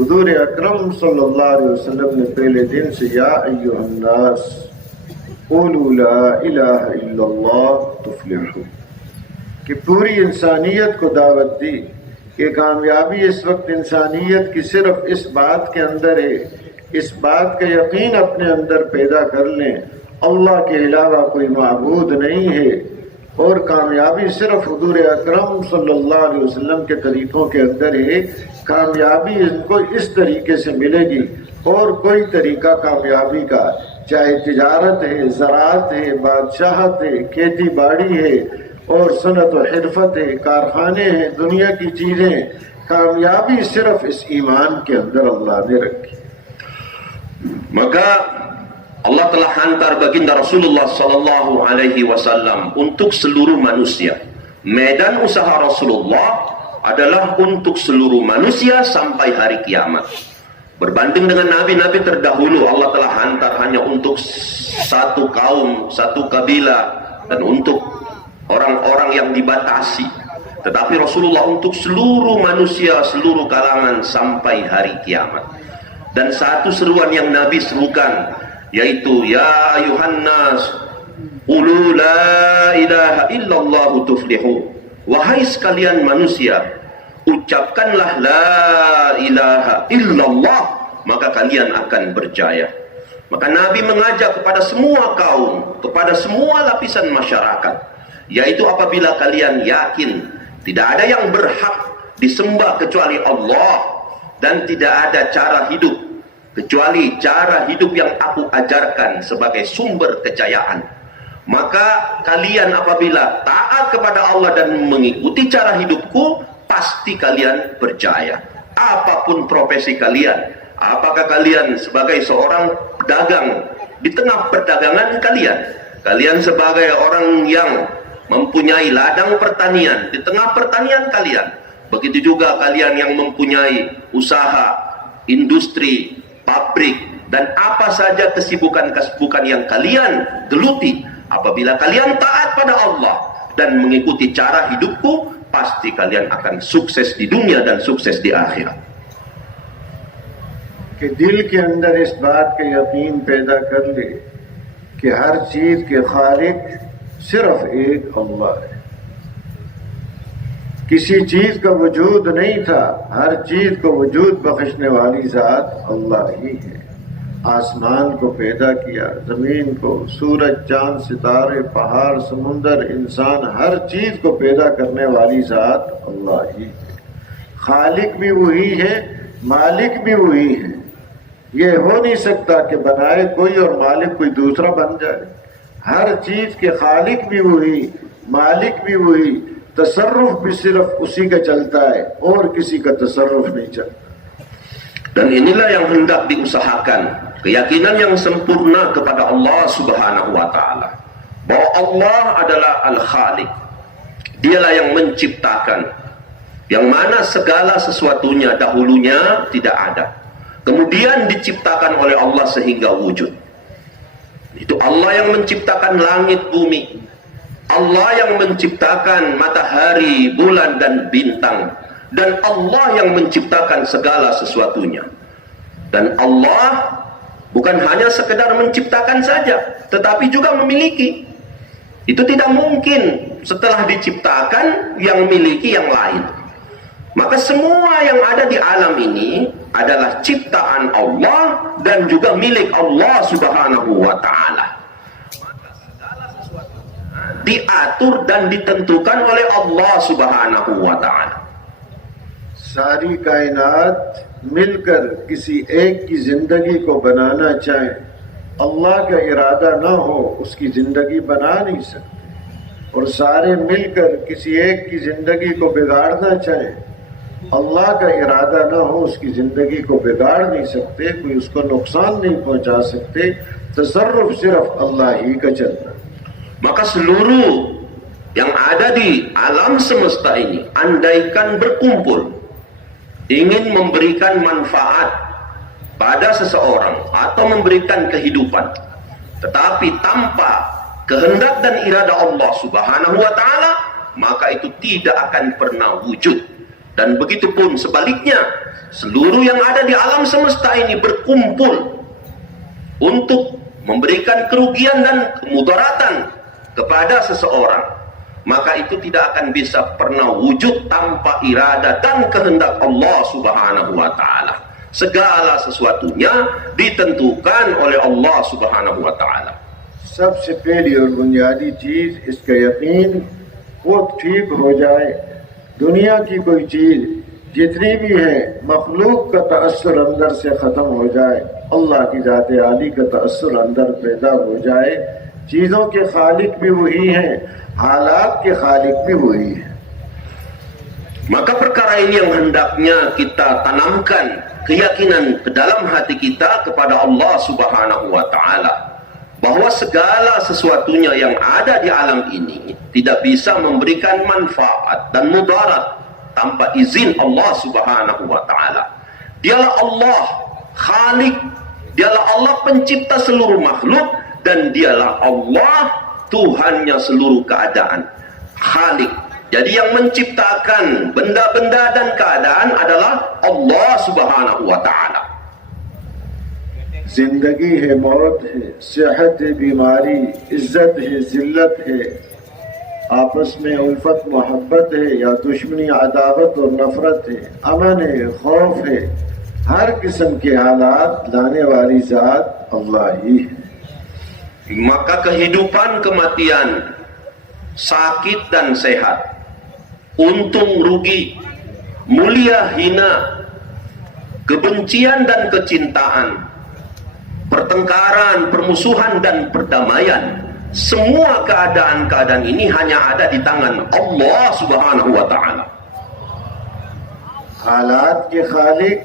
हुजूर अकरम सल्लल्लाहु अलैहि वसल्लम ने पहले दिन से या अय्युहन्नास क़ूलू ला इलाहा इल्लल्लाह तुफ़्लिहू कि पूरी इंसानियत को दावत दी कि कामयाबी इस वक्त इंसानियत की सिर्फ इस बात के अंदर है, इस बात का यकीन अपने अंदर पैदा कर लें अल्लाह के अलावा कोई माबूद नहीं है, और कामयाबी सिर्फ हुजूर अकरम सल्लल्लाहु अलैहि वसल्लम के तरीक़ों के अंदर है। कामयाबी इनको इस तरीके से मिलेगी और कोई तरीका कामयाबी का, चाहे तिजारत है, ज़राअत है, बादशाहत है, खेती बाड़ी है और सनत और हिरफत है, कारखाने हैं, दुनिया की चीज़ें, कामयाबी सिर्फ इस ईमान के अंदर अल्लाह ने रखी। Maka Allah telah hantar baginda Rasulullah Sallallahu Alaihi Wasallam untuk seluruh manusia. Medan usaha Rasulullah adalah untuk seluruh manusia sampai hari kiamat. Berbanding dengan nabi-nabi terdahulu, Allah telah hantar hanya untuk satu kaum, satu kabilah, dan untuk orang-orang yang dibatasi. Tetapi Rasulullah untuk seluruh manusia, seluruh kalangan sampai hari kiamat. Dan satu seruan yang Nabi serukan, yaitu ya ayuhannas qulu la ilaha illallah tuflihu, wahai sekalian manusia, ucapkanlah la ilaha illallah, maka kalian akan berjaya. Maka Nabi mengajak kepada semua kaum, kepada semua lapisan masyarakat, yaitu apabila kalian yakin tidak ada yang berhak disembah kecuali Allah, dan tidak ada cara hidup kecuali cara hidup yang aku ajarkan sebagai sumber kejayaan, Maka kalian apabila taat kepada Allah dan mengikuti cara hidupku, pasti kalian berjaya. Apapun profesi kalian, apakah kalian sebagai seorang pedagang di tengah perdagangan kalian sebagai orang yang mempunyai ladang pertanian di tengah pertanian kalian, begitu juga kalian yang mempunyai usaha, industri, pabrik, dan apa saja kesibukan-kesibukan yang kalian geluti, apabila kalian taat pada Allah dan mengikuti cara hidupku, pasti kalian akan sukses di dunia dan sukses di akhirat. कि दिल के अंदर इस बात का यकीन पैदा कर ले कि हर चीज के खालिक सिर्फ एक अल्लाह है। किसी चीज का वजूद नहीं था, हर चीज को वजूद बख्शने वाली जात अल्लाह ही है। आसमान को पैदा किया, जमीन को, सूरज, चांद, सितारे, पहाड़, समुंदर, इंसान, हर चीज को पैदा करने वाली जात अल्लाह ही है। खालिक भी वही है, मालिक भी वही है। ये हो नहीं सकता कि बनाए कोई और मालिक कोई दूसरा बन जाए। हर चीज के खालिक भी वही, मालिक भी वही, तसर्रुफ भी सिर्फ उसी का चलता है और किसी का तसर्रुफ नहीं चलता। Dan inilah yang hendak diusahakan, keyakinan yang sempurna kepada Allah Subhanahu wa Ta'ala, bahwa Allah adalah Al-Khaliq. Dialah yang menciptakan, yang mana segala sesuatunya dahulunya tidak ada, kemudian diciptakan oleh Allah sehingga wujud. Itu Allah yang menciptakan langit bumi, Allah yang menciptakan matahari, bulan, dan bintang, dan Allah yang menciptakan segala sesuatunya. Dan Allah bukan hanya sekedar menciptakan saja, tetapi juga memiliki. Itu tidak mungkin setelah diciptakan yang memiliki yang lain. Maka semua yang ada di alam ini adalah ciptaan Allah dan juga milik Allah Subhanahu wa Ta'ala. Diatur dan ditentukan oleh Allah Subhanahu wa Ta'ala. सारी कायनात मिलकर किसी एक की जिंदगी को बनाना चाहे, अल्लाह का इरादा ना हो उसकी जिंदगी बना नहीं सकते। और सारे मिलकर किसी एक की जिंदगी को बिगाड़ना चाहे, अल्लाह का इरादा ना हो उसकी जिंदगी को बिगाड़ नहीं सकते, कोई उसको नुकसान नहीं पहुंचा सकते। तसर्रुफ सिर्फ अल्लाह ही का चलता। Maka seluruh yang ada di alam semesta ini, andaikan berkumpul ingin memberikan manfaat pada seseorang atau memberikan kehidupan, tetapi tanpa kehendak dan irada Allah Subhanahu wa Ta'ala, maka itu tidak akan pernah wujud. Dan begitu pun sebaliknya, seluruh yang ada di alam semesta ini berkumpul untuk memberikan kerugian dan kemudaratan kepada seseorang, maka itu tidak akan bisa pernah wujud tanpa irada dan kehendak Allah Subhanahu wa Ta'ala. Segala sesuatunya ditentukan oleh Allah Subhanahu wa Ta'ala. सबसे पहली और बुनियादी चीज इसका यकीन खुद ठीक हो जाए। दुनिया की कोई चीज जितनी भी है, मखलूक का तअस्सुर अंदर से खत्म हो जाए, अल्लाह की जाते आली का तअस्सुर अंदर पैदा हो जाए। चीजों के खालिक भी वही हैं, हालात के खालिक भी वही हैं। Maka perkara ini yang hendaknya kita tanamkan keyakinan ke dalam hati kita kepada Allah Subhanahu wa Ta'ala, bahwa segala sesuatunya yang ada di alam ini tidak bisa memberikan manfaat dan mudarat tanpa izin Allah Subhanahu wa Ta'ala. Dialah Allah Khalik, dialah Allah pencipta seluruh makhluk, dan dialah Allah Tuhannya seluruh keadaan, Khalik. Jadi yang menciptakan benda-benda dan keadaan adalah Allah Subhanahu wa Ta'ala. जिंदगी है, मौत है, सेहत है, बीमारी, इज्जत है, जिल्लत है, आपस में उल्फत मोहब्बत है या दुश्मनी, अदावत और नफरत है, अमन है, खौफ है, हर किस्म के हालात लाने वाली जात अल्लाह ही है। Maka kehidupan, kematian, sakit dan sehat, untung rugi, mulia hina, kebencian dan kecintaan, pertengkaran, permusuhan dan perdamaian, semua keadaan-keadaan ini hanya ada di tangan Allah Subhanahu wa Ta'ala. हालात के खालिक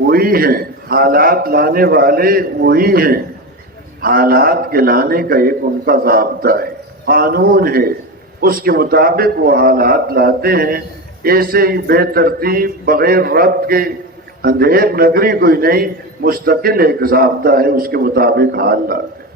वही हैं, हालात लाने वाले वही हैं, हालात के लाने का एक उनका ज़ाब्ता है, कानून है, उसके मुताबिक वो हालात लाते हैं। ऐसे ही बेतरतीब बगैर रब्त के अंधेर नगरी कोई नहीं, मुस्तकिल एक ज़ाब्ता है, उसके मुताबिक हाल लाते हैं।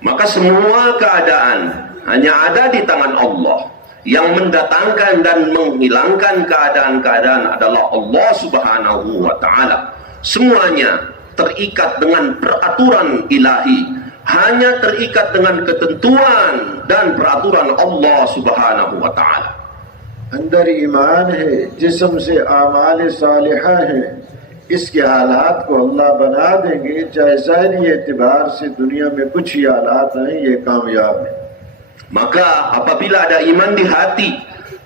Maka semua keadaan hanya ada di tangan Allah. Yang mendatangkan dan menghilangkan keadaan-keadaan adalah Allah Subhanahu wa Ta'ala. Semuanya terikat dengan peraturan ilahi, hanya terikat dengan ketentuan dan peraturan Allah Subhanahu wa Ta'ala. अंदर ईमान है, जिस्म से आमाल सालिहा है, इसके हालात को अल्लाह बना देंगे। चाहे ज़ाहिरी एतबार से दुनिया में कुछ ही हालात हैं, ये कामयाब है। Maka apabila ada iman di hati,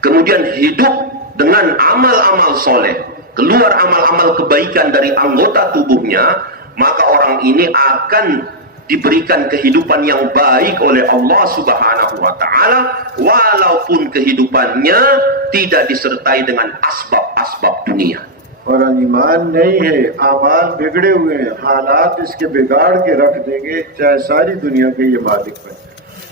kemudian hidup dengan amal-amal soleh, keluar amal-amal kebaikan dari anggota tubuhnya, maka orang ini akan diberikan kehidupan yang baik oleh Allah Subhanahu wa Ta'ala, walaupun kehidupannya tidak disertai dengan asbab-asbab dunia. और ईमान नहीं है, आमाल बिगड़े हुए हैं, हालात इसके बिगाड़ के रख देंगे, चाहे सारी दुनिया के ये मालिक बने।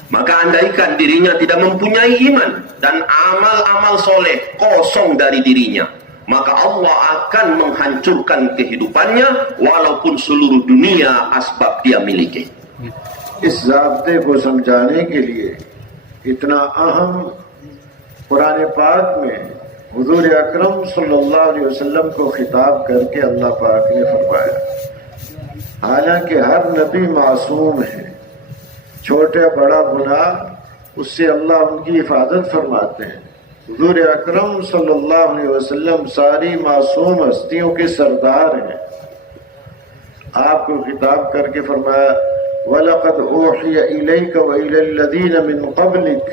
Maka andaikan dirinya tidak mempunyai iman dan amal-amal soleh kosong dari dirinya, maka Allah akan menghancurkan kehidupannya walaupun seluruh dunia asbab dia miliki. इस ज़ाब्ते को समझाने के लिए इतना अहम कुरान पाक में हुजूर अकरम सल्लल्लाहु अलैहि वसल्लम को खिताब करके अल्लाह पाक ने फरमाया, हालांकि हर नबी मासूम है, छोटे बड़ा गुनाह उससे अल्लाह उनकी हिफाजत फरमाते हैं। हुजूर अकरम सल्लल्लाहु अलैहि वसल्लम सारी मासूम हस्तियों के सरदार हैं। आपको खिताब करके फरमाया, वलक़द ऊहिय इलैका व इलल्लज़ीना मिन क़ब्लिक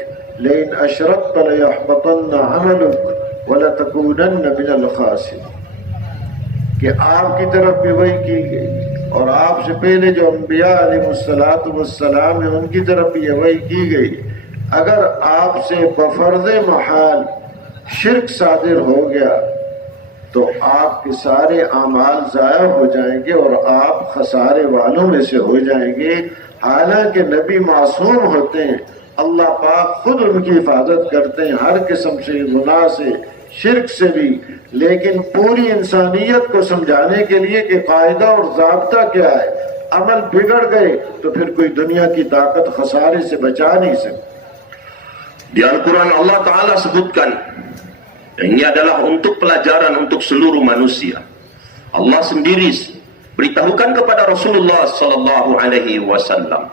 लइन अशरकत लयहबतन्न अमलुक व लतकूनन्न मिनल ख़ासिरीन। कि आपकी तरफ भी वही की गई और आपसे पहले जो अंबिया अलैहिस्सलातु वस्सलाम है उनकी तरफ भी वही की गई। अगर आपसे बफर्ज़ महाल शिर्क सादिर हो गया तो आपके सारे आमाल ज़ाया हो जाएंगे और आप खसारे वालों में से हो जाएंगे। हालांकि नबी मासूम होते हैं, अल्लाह पाक खुद उनकी हिफाजत करते हैं हर किस्म से, गुनाह से, शिर्क से भी। लेकिन पूरी इंसानियत को समझाने के लिए कि कायदा और ज़ाब्ता क्या है, अमल बिगड़ गए तो फिर कोई दुनिया की ताकत खसारे से बचा नहीं सकती। Di Al-Quran Allah Ta'ala sebutkan, ini adalah untuk pelajaran untuk seluruh manusia. Allah sendiri beritahukan kepada Rasulullah Sallallahu Alaihi Wasallam.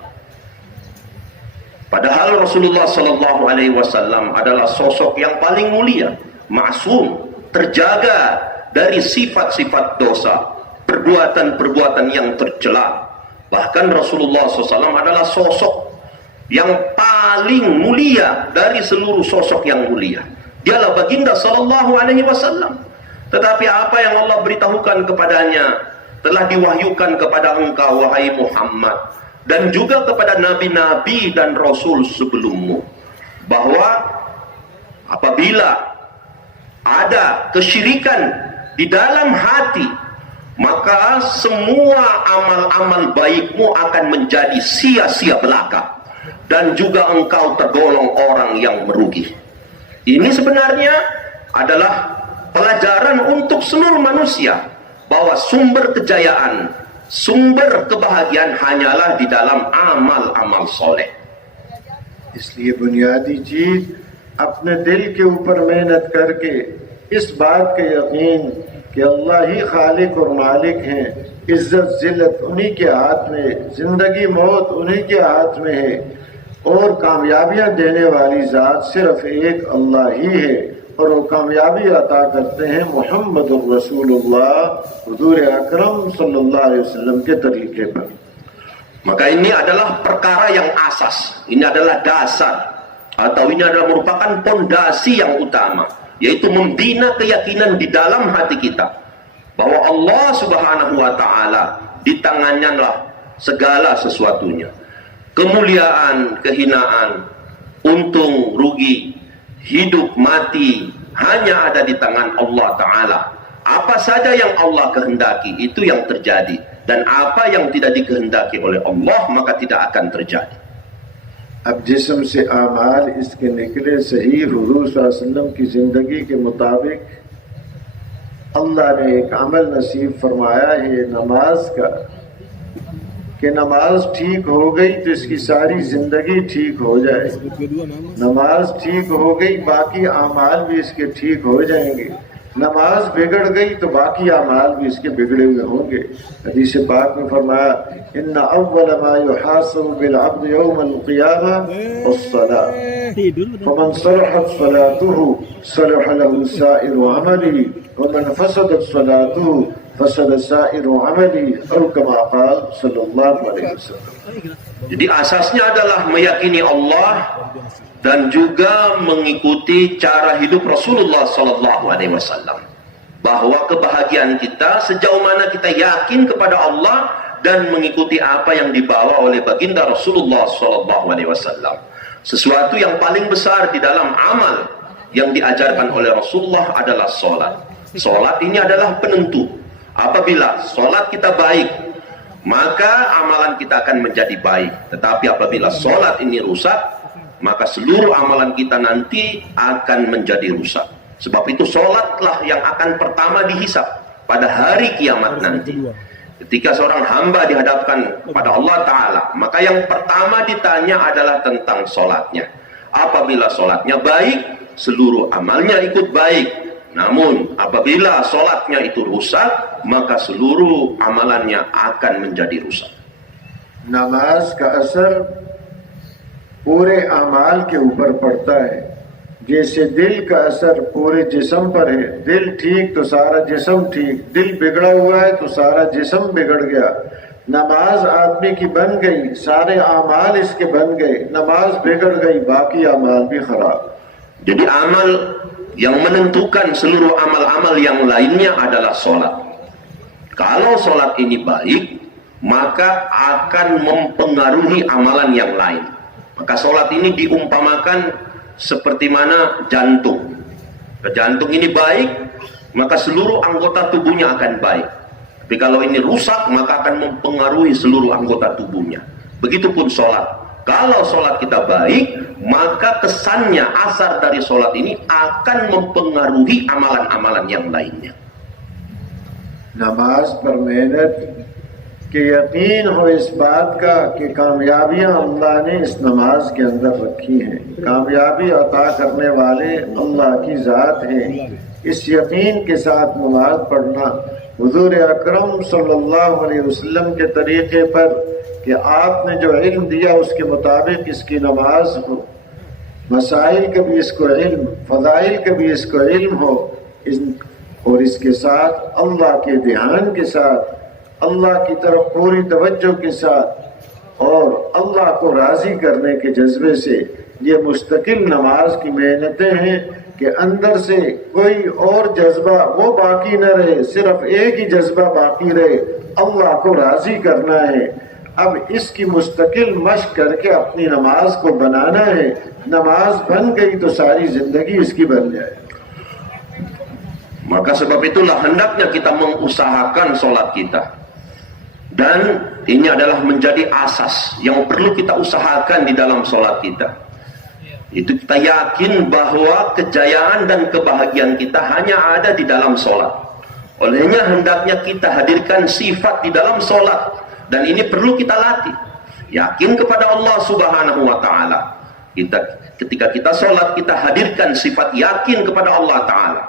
Padahal Rasulullah Sallallahu Alaihi Wasallam adalah sosok yang paling mulia, maksum, terjaga dari sifat-sifat dosa, perbuatan-perbuatan yang tercela. Bahkan Rasulullah SAW adalah sosok yang paling mulia dari seluruh sosok yang mulia. Dialah baginda Sallallahu Alaihi Wasallam. Tetapi apa yang Allah beritahukan kepadanya telah diwahyukan kepada engkau, wahai Muhammad, dan juga kepada nabi-nabi dan rasul sebelummu, bahwa apabila ada kesyirikan di dalam hati, maka semua amal-amal baikmu akan menjadi sia-sia belaka, dan juga engkau tergolong orang yang merugi. Ini sebenarnya adalah pelajaran untuk seluruh manusia, bahwa sumber kejayaan, sumber kebahagiaan hanyalah di dalam amal-amal soleh. इसलिए बुनियादी चीज अपने दिल के ऊपर मेहनत करके इस बात के यकीन कि अल्लाह ही खालिक और मालिक हैं, इज्जत जिल्लत उन्हीं के हाथ में, जिंदगी मौत उन्हीं के हाथ में है, और कामयाबियां देने वाली ज़ात सिर्फ एक अल्लाह ही है, और वो कामयाबी अता करते हैं मुहम्मदुर रसूलुल्लाह हुजूर अकरम सल्लल्लाहु अलैहि वसल्लम के तरीके पर। Maka ini adalah perkara yang asas, ini adalah dasar, atau ini adalah merupakan pondasi yang utama, yaitu membina keyakinan di dalam hati kita bahwa Allah Subhanahu wa Ta'ala di tangannya lah segala sesuatunya. kemuliaan, kehinaan, untung, rugi, hidup, mati hanya ada di tangan Allah Ta'ala. Apa saja yang Allah kehendaki itu yang terjadi, dan apa yang tidak dikehendaki oleh Allah maka tidak akan terjadi. अब जिस्म से आमाल इसके निकले सही हुजूर सल्लल्लाहु अलैहि वसल्लम की जिंदगी के मुताबिक अल्लाह ने एक अमल नसीब फरमाया है नमाज का, कि नमाज ठीक हो गई तो इसकी सारी जिंदगी ठीक हो जाए। नमाज ठीक हो गई बाकी आमाल भी इसके ठीक हो जाएंगे। नमाज बिगड़ गई तो बाकी आमाल भी इसके बिगड़े हुए होंगे। हदीस पाक में फरमाया इन्ना अव्वल मा युहासबु बिल अब्द यौमल क़ियामा अस्सलाह फमन सलहत सलातुहु सलह लहु साइरु अमली वमन फसदत सलातुहु fasad sa'iru amali atau kama qala sallallahu alaihi wasallam. Jadi asasnya adalah meyakini Allah dan juga mengikuti cara hidup Rasulullah sallallahu alaihi wasallam. Bahwa kebahagiaan kita sejauh mana kita yakin kepada Allah dan mengikuti apa yang dibawa oleh baginda Rasulullah sallallahu alaihi wasallam. Sesuatu yang paling besar di dalam amal yang diajarkan oleh Rasulullah adalah salat. Salat ini adalah penentu. Apabila sholat kita baik, maka amalan kita akan menjadi baik. Tetapi apabila sholat ini rusak, maka seluruh amalan kita nanti akan menjadi rusak. Sebab itu sholatlah yang akan pertama dihisab pada hari kiamat nanti. Ketika seorang hamba dihadapkan kepada Allah Ta'ala, maka yang pertama ditanya adalah tentang sholatnya. Apabila sholatnya baik, seluruh amalnya ikut baik. Namun apabila sholatnya itu rusak, maka seluruh amalannya akan menjadi rusak. नमाज का असर पूरे अमाल के ऊपर पड़ता है। जैसे दिल का असर पूरे जिस्म पर है, दिल ठीक तो सारा जिस्म ठीक, दिल बिगड़ा हुआ है तो सारा जिस्म बिगड़ गया। नमाज आदमी की बन गई, सारे अमाल इसके बन गए। नमाज बिगड़ गई, बाकी अमाल भी खराब। Jadi amal yang menentukan seluruh amal-amal yang lainnya adalah sholat. Kalau sholat ini baik, maka akan mempengaruhi amalan yang lain. Maka sholat ini diumpamakan seperti mana jantung. Jantung ini baik, maka seluruh anggota tubuhnya akan baik. Tapi kalau ini rusak, maka akan mempengaruhi seluruh anggota tubuhnya. Begitupun sholat. Kalau sholat kita baik, maka kesannya, asar dari sholat ini akan mempengaruhi amalan-amalan yang lainnya. नमाज पर मेहनत के यकीन हो इस बात का कि कामयाबियां अल्लाह ने इस नमाज के अंदर रखी हैं। कामयाबी अता करने वाले अल्लाह की ज़ात है। इस यकीन के साथ नमाज पढ़ना हुजूर अकरम सल्लल्लाहु अलैहि वसल्लम के तरीके पर कि आपने जो इल्म दिया उसके मुताबिक इसकी नमाज हो, मसाइल का भी इसको इल्म, फजाइल का भी इसको इल्म हो, और इसके साथ अल्लाह के ध्यान के साथ, अल्लाह की तरफ पूरी तवज्जो के साथ और अल्लाह को राज़ी करने के जज्बे से ये मुस्तकिल नमाज की मेहनतें हैं कि अंदर से कोई और जज्बा वो बाकी न रहे, सिर्फ एक ही जज्बा बाकी रहे, अल्लाह को राज़ी करना है। अब इसकी मुस्तकिल मश्क करके अपनी नमाज को बनाना है। नमाज बन गई तो सारी जिंदगी इसकी बन जाए। Maka sebab itulah hendaknya kita mengusahakan sholat kita. Dan ini adalah menjadi asas yang perlu kita usahakan di dalam sholat kita. Itu kita yakin bahwa kejayaan dan kebahagiaan kita hanya ada di dalam sholat. Olehnya hendaknya kita hadirkan sifat di dalam sholat. Dan ini perlu kita latih. Yakin kepada Allah Subhanahu wa Ta'ala. Ketika kita sholat, kita hadirkan sifat yakin kepada Allah Ta'ala.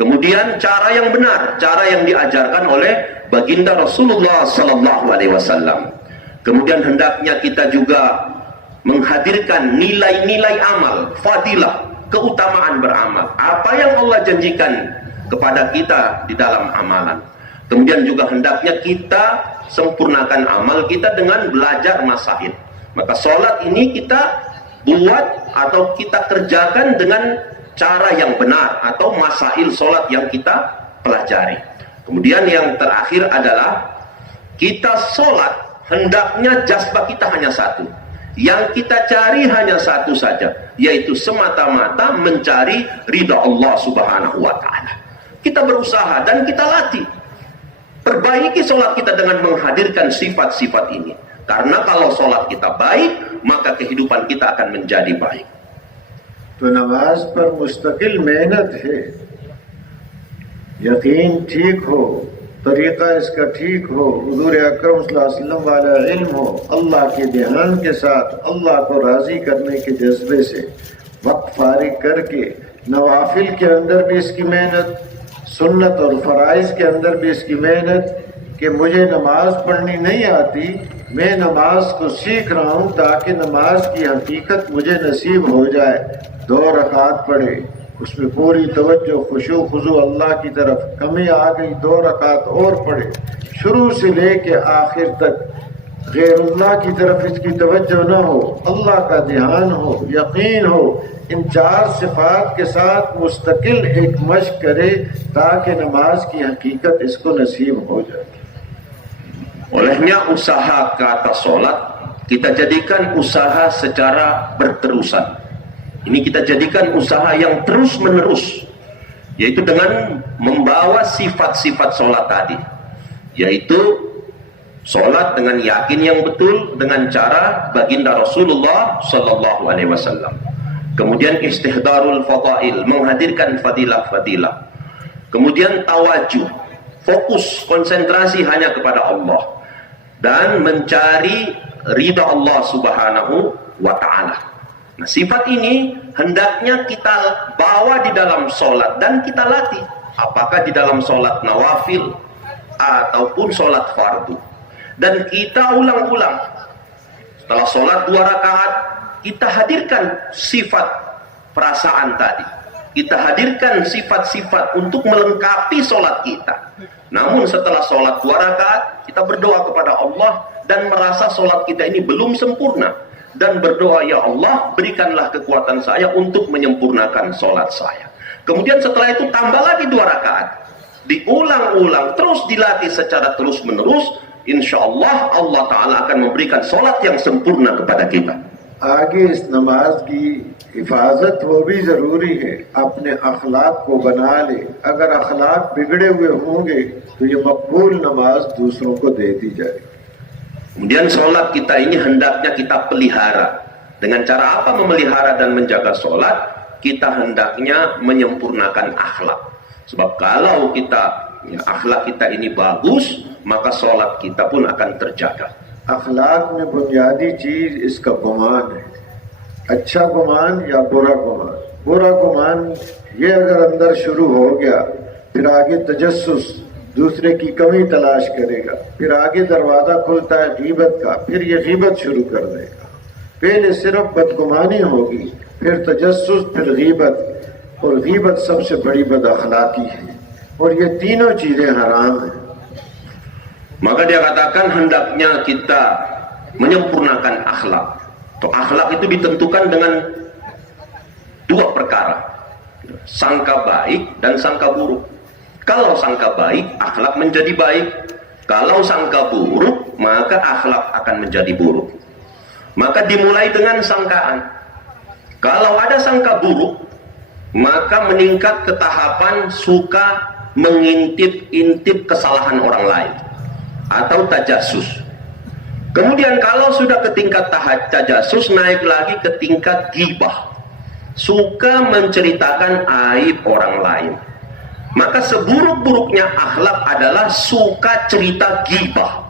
Kemudian cara yang benar, cara yang diajarkan oleh baginda Rasulullah Sallallahu Alaihi Wasallam. Kemudian hendaknya kita juga menghadirkan nilai-nilai amal, fadilah, keutamaan beramal. Apa yang Allah janjikan kepada kita di dalam amalan. Kemudian juga hendaknya kita sempurnakan amal kita dengan belajar masail. Maka sholat ini kita buat atau kita kerjakan dengan cara yang benar atau masail sholat yang kita pelajari. Kemudian yang terakhir adalah kita sholat hendaknya jazbah kita hanya satu, Yang kita cari hanya satu saja, yaitu semata-mata mencari ridha Allah Subhanahu wa Ta'ala. Kita berusaha dan kita latih. Perbaiki sholat kita dengan menghadirkan sifat-sifat ini. Karena kalau sholat kita baik, maka kehidupan kita akan menjadi baik. तो नमाज पर मुस्तकिल मेहनत है, यकीन ठीक हो, तरीक़ा इसका ठीक हो, हुज़ूर अकरम सल्लल्लाहु अलैहि वसल्लम वाला इल्म हो, अल्लाह के ध्यान के साथ अल्लाह को राज़ी करने के जज्बे से वक्त फारिग करके नवाफिल के अंदर भी इसकी मेहनत, सुन्नत और फ़राइज़ के अंदर भी इसकी मेहनत कि मुझे नमाज पढ़नी नहीं आती, मैं नमाज को सीख रहा हूँ ताकि नमाज की हकीकत मुझे नसीब हो जाए। 2 रकात पढ़े, उसमें पूरी तवज्जो खुशू खुजू अल्लाह की तरफ, कमी आ गई 2 रकात और पढ़े, शुरू से लेके आखिर तक गैरुल्लाह की तरफ इसकी तवज्जो न हो, अल्लाह का ध्यान हो, यकीन हो। इन 4 सिफात के साथ मुस्तकिल एक मश्क करे ताकि नमाज की हकीकत इसको नसीब हो जाए। Olehnya usaha ke atas sholat kita jadikan usaha secara berterusan. Ini kita jadikan usaha yang terus menerus, yaitu dengan membawa sifat-sifat sholat tadi, yaitu sholat dengan yakin yang betul dengan cara baginda Rasulullah Sallallahu Alaihi Wasallam. Kemudian istihdarul fadail, menghadirkan fadilah-fadilah. Kemudian tawajuh, fokus konsentrasi hanya kepada Allah dan mencari ridha Allah Subhanahu wa Ta'ala. Nah, sifat ini hendaknya kita bawa di dalam sholat dan kita latih, apakah di dalam sholat nawafil ataupun sholat fardu. Dan kita ulang-ulang setelah sholat 2 rakaat, kita hadirkan sifat perasaan tadi, kita hadirkan sifat-sifat untuk melengkapi sholat kita. Namun setelah sholat 2 rakaat, kita berdoa kepada Allah dan merasa sholat kita ini belum sempurna, dan berdoa, ya Allah berikanlah kekuatan saya untuk menyempurnakan sholat saya. Kemudian setelah itu tambah lagi 2 rakaat, diulang-ulang, terus dilatih secara terus menerus. Insya Allah Allah Ta'ala akan memberikan sholat yang sempurna kepada kita. आगे इस नमाज की हिफाजत वो भी ज़रूरी है, अपने अखलाक को बना ले। अगर अखलाक बिगड़े हुए होंगे तो ये मकबूल नमाज दूसरों को दे दी जाए। Kemudian sholat kita ini hendaknya kita pelihara. Dengan cara apa memelihara dan menjaga sholat? Kita hendaknya menyempurnakan akhlak. Sebab kalau akhlak kita ini bagus, maka sholat kita pun akan terjaga. अखलाक में बुनियादी चीज इसका गुमान है, अच्छा गुमान या बुरा गुमान। बुरा गुमान ये अगर अंदर शुरू हो गया, फिर आगे तजस्सुस, दूसरे की कमी तलाश करेगा, फिर आगे दरवाजा खुलता है गीबत का, फिर ये गीबत शुरू कर देगा। पहले सिर्फ बदगुमानी होगी, फिर तजस्सुस, फिर गीबत, और गीबत सबसे बड़ी बदअखलाकी है, और ये तीनों चीजें हराम हैं। Maka dia katakan hendaknya kita menyempurnakan akhlak. Akhlak itu ditentukan dengan 2 perkara, sangka baik dan sangka buruk. Kalau sangka baik, akhlak menjadi baik. Kalau sangka buruk, maka akhlak akan menjadi buruk. Maka dimulai dengan sangkaan. Kalau ada sangka buruk, maka meningkat ke tahapan suka mengintip-intip kesalahan orang lain atau tajassus. Kemudian kalau sudah ke tingkat tajassus, naik lagi ke tingkat ghibah, suka menceritakan aib orang lain. Maka seburuk-buruknya akhlak adalah suka cerita ghibah.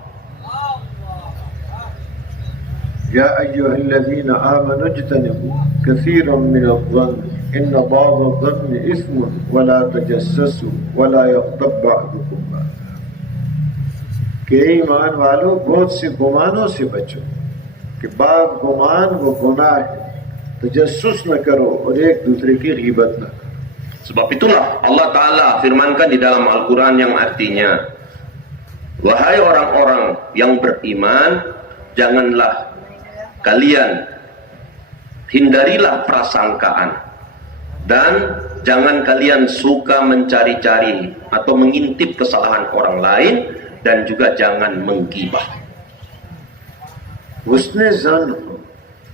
Ya ayyuhalladzina amanu ijtanibu katsiran minadh-dhann inna ba'dadh-dhanni ithmun wa la tajassasu wa la yaghtab ba'dukum ba'dan। कि ईमान वालों, बहुत से गुमानों से बचो कि बाद गुमान वो गुनाह है, तजस्सुस न करो और एक दूसरे की ग़ीबत न करो। Sebab itulah Allah Ta'ala firmankan di dalam Al-Quran yang artinya, wahai orang-orang yang beriman, janganlah kalian, hindarilah prasangkaan, dan jangan kalian suka mencari-cari atau mengintip kesalahan orang lain, dan juga jangan menggibah. Husne zan ho,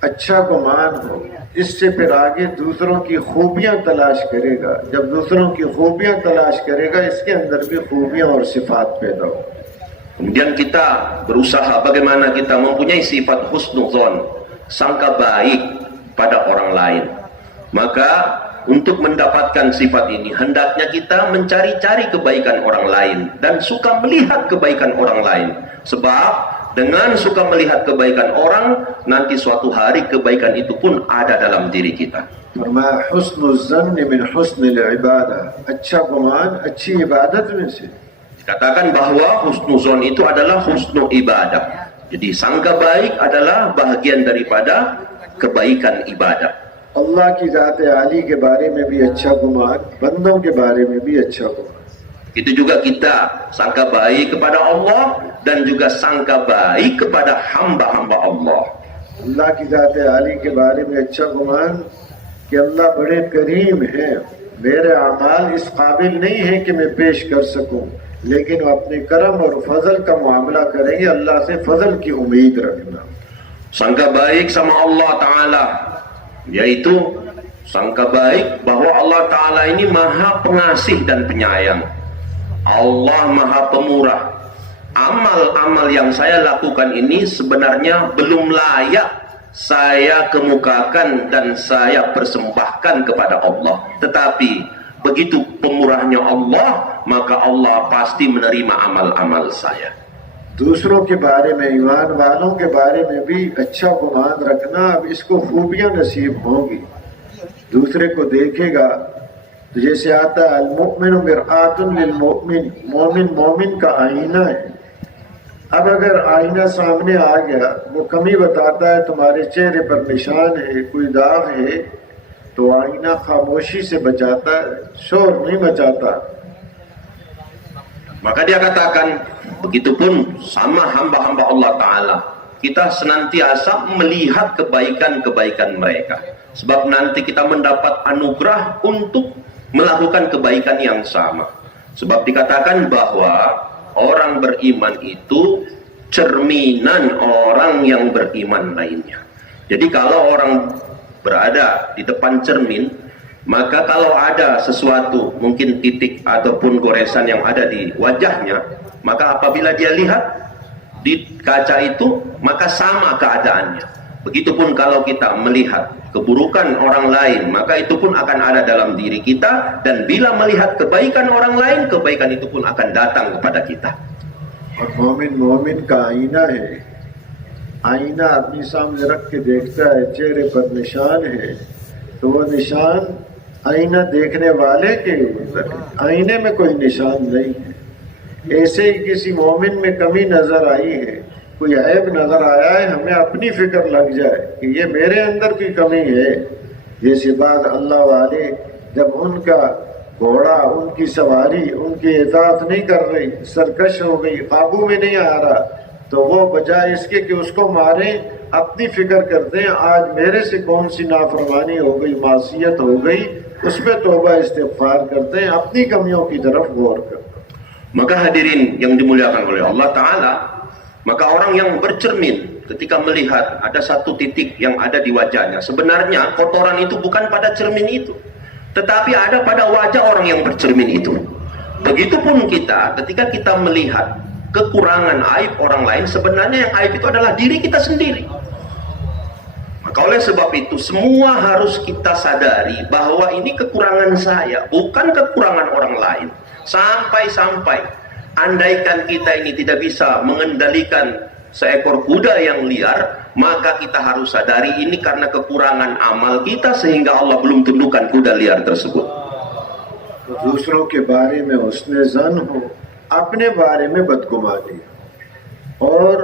अच्छा गुमान हो, इससे फिर आगे दूसरों की खूबियां तलाश करेगा। जब दूसरों की खूबियां तलाश करेगा, इसके अंदर भी खूबियां और सिफात पैदा हो। Kemudian kita berusaha bagaimana kita mempunyai sifat husnuzon, sangka baik pada orang lain. Maka untuk mendapatkan sifat ini hendaknya kita mencari-cari kebaikan orang lain dan suka melihat kebaikan orang lain. Sebab dengan suka melihat kebaikan orang, nanti suatu hari kebaikan itu pun ada dalam diri kita. फरमाया हुस्नुल ज़न्न मिन हुस्निल इबादह, अच्छा गुमान अच्छी इबादत में से। Katakan bahwa husnuzon itu adalah husnu ibadah. Jadi sangka baik adalah bahagian daripada kebaikan ibadah. अल्लाह की ज़ात आली के बारे में भी अच्छा गुमान, बंदों के बारे में भी अच्छा गुमान। Itu juga kita sangka baik kepada Allah dan juga sangka baik kepada hamba-hamba Allah. अल्लाह की ज़ात आली के बारे में अच्छा गुमान कि अल्लाह बड़े करीम हैं, मेरे अमाल इस काबिल नहीं है कि मैं पेश कर सकूं, लेकिन अपने करम और फजल का मामला करेंगे। अल्लाह से फजल की उम्मीद रखना। Sangka baik sama Allah Ta'ala, yaitu sangka baik bahwa Allah Ta'ala ini maha pengasih dan penyayang. Allah maha pemurah. Amal-amal yang saya lakukan ini sebenarnya belum layak saya kemukakan dan saya persembahkan kepada Allah. Tetapi begitu pemurahnya Allah, maka Allah pasti menerima amal-amal saya. दूसरों के बारे में, ईमान वालों के बारे में भी अच्छा गुमान रखना। अब इसको खूबियां नसीब होंगी, दूसरे को देखेगा तो जैसे आता है अल-मुमिनु मिरआतुन लिल-मुमिन, मोमिन मोमिन का आईना है। अब अगर आईना सामने आ गया, वो कमी बताता है तुम्हारे चेहरे पर निशान है, कोई दाग है, तो आईना खामोशी से बचाता है, शोर नहीं मचाता। Maka dia katakan, begitupun sama hamba-hamba Allah Ta'ala, kita senantiasa melihat kebaikan-kebaikan mereka. Sebab nanti kita mendapat anugerah untuk melakukan kebaikan yang sama. Sebab dikatakan bahwa orang beriman itu cerminan orang yang beriman lainnya. Jadi kalau orang berada di depan cermin, maka kalau ada sesuatu, mungkin titik ataupun goresan yang ada di wajahnya, maka apabila dia lihat di kaca itu, maka sama keadaannya. Begitupun kalau kita melihat keburukan orang lain, maka itu pun akan ada dalam diri kita, dan bila melihat kebaikan orang lain, kebaikan itu pun akan datang kepada kita. और मोमिन मोमिन का आईना है। आईना अपनी सामने रख के देखता है, चेहरे पर निशान है, तो वो निशान आईना देखने वाले के ऊपर है, आईने में कोई निशान नहीं है। ऐसे ही किसी मोमिन में कमी नजर आई है, कोई ऐब नजर आया है, हमें अपनी फिक्र लग जाए कि ये मेरे अंदर की कमी है। जैसे बाद अल्लाह वाले जब उनका घोड़ा, उनकी सवारी उनकी इताअत नहीं कर रही, सरकश हो गई, काबू में नहीं आ रहा, तो वो बजाय इसके कि उसको मारे, अपनी फिक्र करते हैं आज मेरे से कौन सी नाफरमानी हो गई, मासियत हो गई, उस पर तौबा इस्तिग़फ़ार करते हैं, अपनी कमियों की तरफ गौर करते हैं। Maka hadirin yang dimuliakan oleh Allah Ta'ala, maka orang yang bercermin ketika melihat ada satu titik yang ada di wajahnya, sebenarnya kotoran itu bukan pada cermin itu, tetapi ada pada wajah orang yang bercermin itu. Begitupun kita, ketika kita melihat kekurangan aib orang lain, sebenarnya yang aib itu adalah diri kita sendiri. Maka oleh sebab itu semua harus kita sadari bahwa ini kekurangan saya, bukan kekurangan orang lain. Sampai-sampai andaikan kita ini tidak bisa mengendalikan seekor kuda yang liar, maka kita harus sadari ini karena kekurangan amal kita sehingga Allah belum tundukkan kuda liar tersebut. दूसरों के बारे में हुस्न ज़न हो, अपने बारे में बदगुमानी, और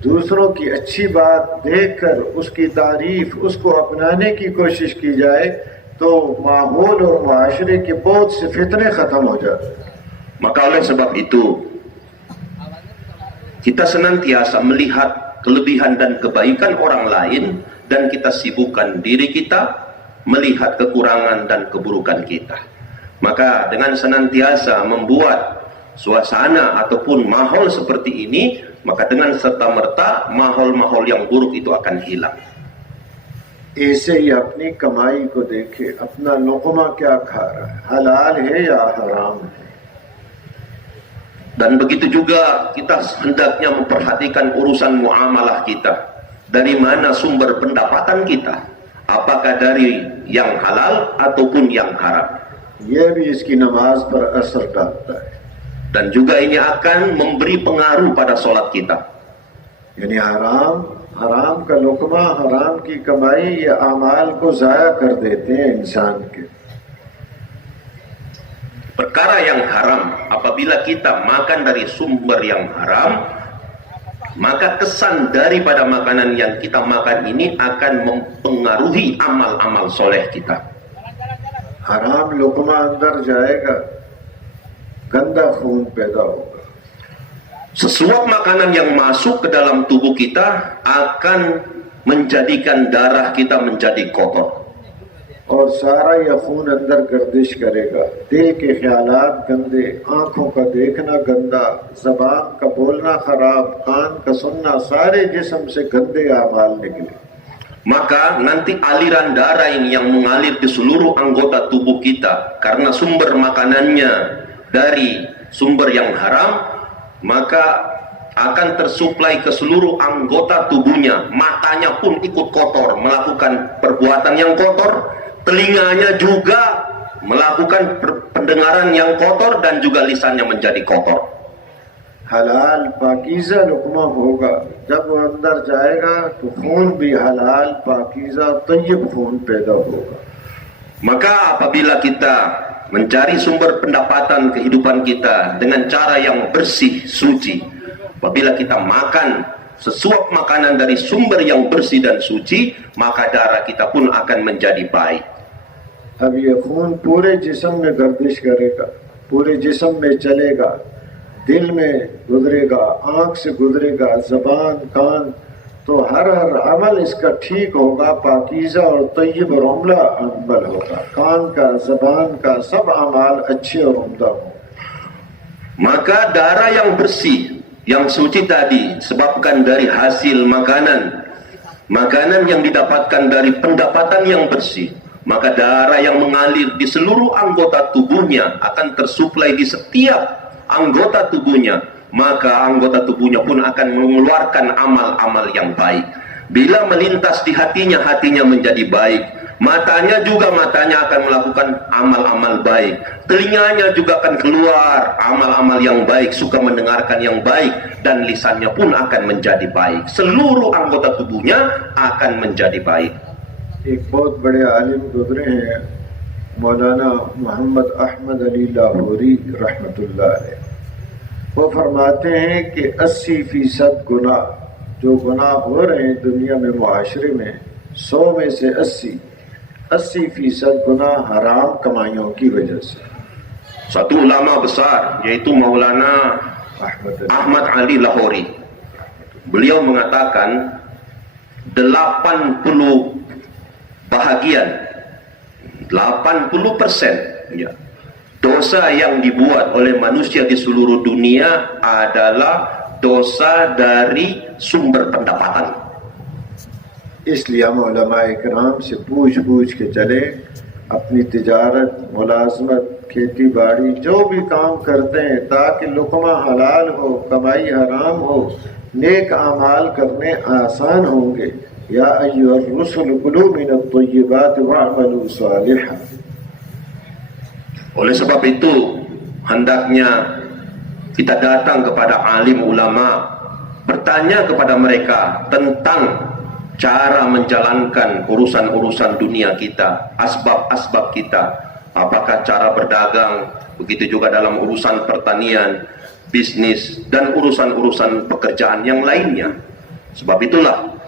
दूसरों की अच्छी बात देखकर उसकी तारीफ, उसको अपनाने की कोशिश की जाए, तो माहौल और माशरे के बहुत से फितने खत्म हो जाते हैं। Maka oleh sebab itu kita senantiasa melihat kelebihan dan kebaikan orang lain, dan kita sibukkan diri kita melihat kekurangan dan keburukan kita. Maka dengan senantiasa membuat suasana ataupun mahol seperti ini, maka dengan serta-merta mahol-mahol yang buruk itu akan hilang. ऐसे ही अपनी कमाई को देखे, अपना लुक़मा क्या खा रहा है, हलाल है या हराम है। Dan begitu juga kita hendaknya memperhatikan urusan muamalah kita. Dari mana sumber pendapatan kita? Apakah dari yang halal ataupun yang haram? यह भी इसकी नमाज पर असर डालता है। Dan juga ini akan memberi pengaruh pada sholat kita. यानी हराम का लुक़मा, हराम की कमाई ये आमाल को ज़ाया कर देते हैं इंसान के। Perkara yang haram, apabila kita makan dari sumber yang haram, maka kesan daripada makanan yang kita makan ini akan mempengaruhi amal-amal soleh kita. हराम लुक़मा अंदर जाएगा, गंदा खून पैदा होगा। Sesuap makanan yang masuk ke dalam tubuh kita akan menjadikan darah kita menjadi kotor. और सारा यह खून अंदर गर्दिश करेगा, दिल के ख्यालात गंदे, आंखों का देखना गंदा, जबान का बोलना खराब, कान का सुनना, सारे जिस्म से गंदे आमाल निकले। Maka nanti aliran darah ini yang mengalir di seluruh anggota tubuh kita karena sumber makanannya dari sumber yang haram, maka akan tersuplai ke seluruh anggota tubuhnya. Matanya pun ikut kotor, melakukan perbuatan yang kotor. Telinganya juga melakukan pendengaran yang kotor, dan juga lisannya menjadi kotor. हलाल पाकीज़ा लुक़मा होगा, जब वो अंदर जाएगा तो खून भी हलाल पाकीज़ा तय्यब खून पैदा होगा। Maka apabila kita mencari sumber pendapatan kehidupan kita dengan cara yang bersih, suci, apabila kita makan sesuap makanan dari sumber yang bersih dan suci, maka darah kita pun akan menjadi baik. अब ये खून पूरे जिस्म में गर्दिश करेगा, पूरे जिस्म में चलेगा, दिल में गुजरेगा, आंख से गुजरेगा, जबान, कान, तो हर अमल इसका ठीक होगा, पाकीज़ा और तय्यब और उम्दा अमल होगा। कान का, जबान का, सब अमाल अच्छे और उम्दा हों। Maka darah yang bersih, yang suci tadi disebabkan dari hasil makanan yang didapatkan dari pendapatan yang bersih. Maka darah yang mengalir di seluruh anggota tubuhnya akan tersuplai di setiap anggota tubuhnya. Maka anggota tubuhnya pun akan mengeluarkan amal-amal yang baik. Bila melintas di hatinya, hatinya menjadi baik. Matanya akan melakukan amal-amal baik. Telinganya juga akan keluar amal-amal yang baik, suka mendengarkan yang baik, dan lisannya pun akan menjadi baik. Seluruh anggota tubuhnya akan menjadi baik. एक बहुत बड़े आलिम गुजरे हैं, मौलाना मोहम्मद अहमद अली लाहौरी रहमतुल्लाह अलैह। वो फरमाते हैं कि 80% गुनाह जो गुनाह हो रहे हैं दुनिया में, मुआशरे में, 100 में से 80% गुनाह हराम कमाइयों की वजह से। Satu ulama besar yaitu Maulana Ahmad Ali Lahori, beliau mengatakan 80% 80% ya, dosa yang dibuat oleh manusia di seluruh dunia adalah dosa dari sumber pendapatan. इसलिए हम उलमाए किराम से पूछ के चले, अपनी तिजारत, मुलाजमत, खेती बाड़ी जो भी काम करते हैं, ताकि लुक़मा हलाल हो, कमाई हराम हो, नेक आमाल करने आसान होंगे। या अय्युहर रुसुल कुलू मिनत तय्यिबात वअमलू सालिहा। Oleh sebab itu, hendaknya kita datang kepada alim ulama, bertanya kepada mereka tentang cara menjalankan urusan-urusan dunia kita, asbab-asbab kita, apakah cara berdagang, begitu juga dalam urusan pertanian, bisnis, dan urusan-urusan pekerjaan yang lainnya. Sebab itulah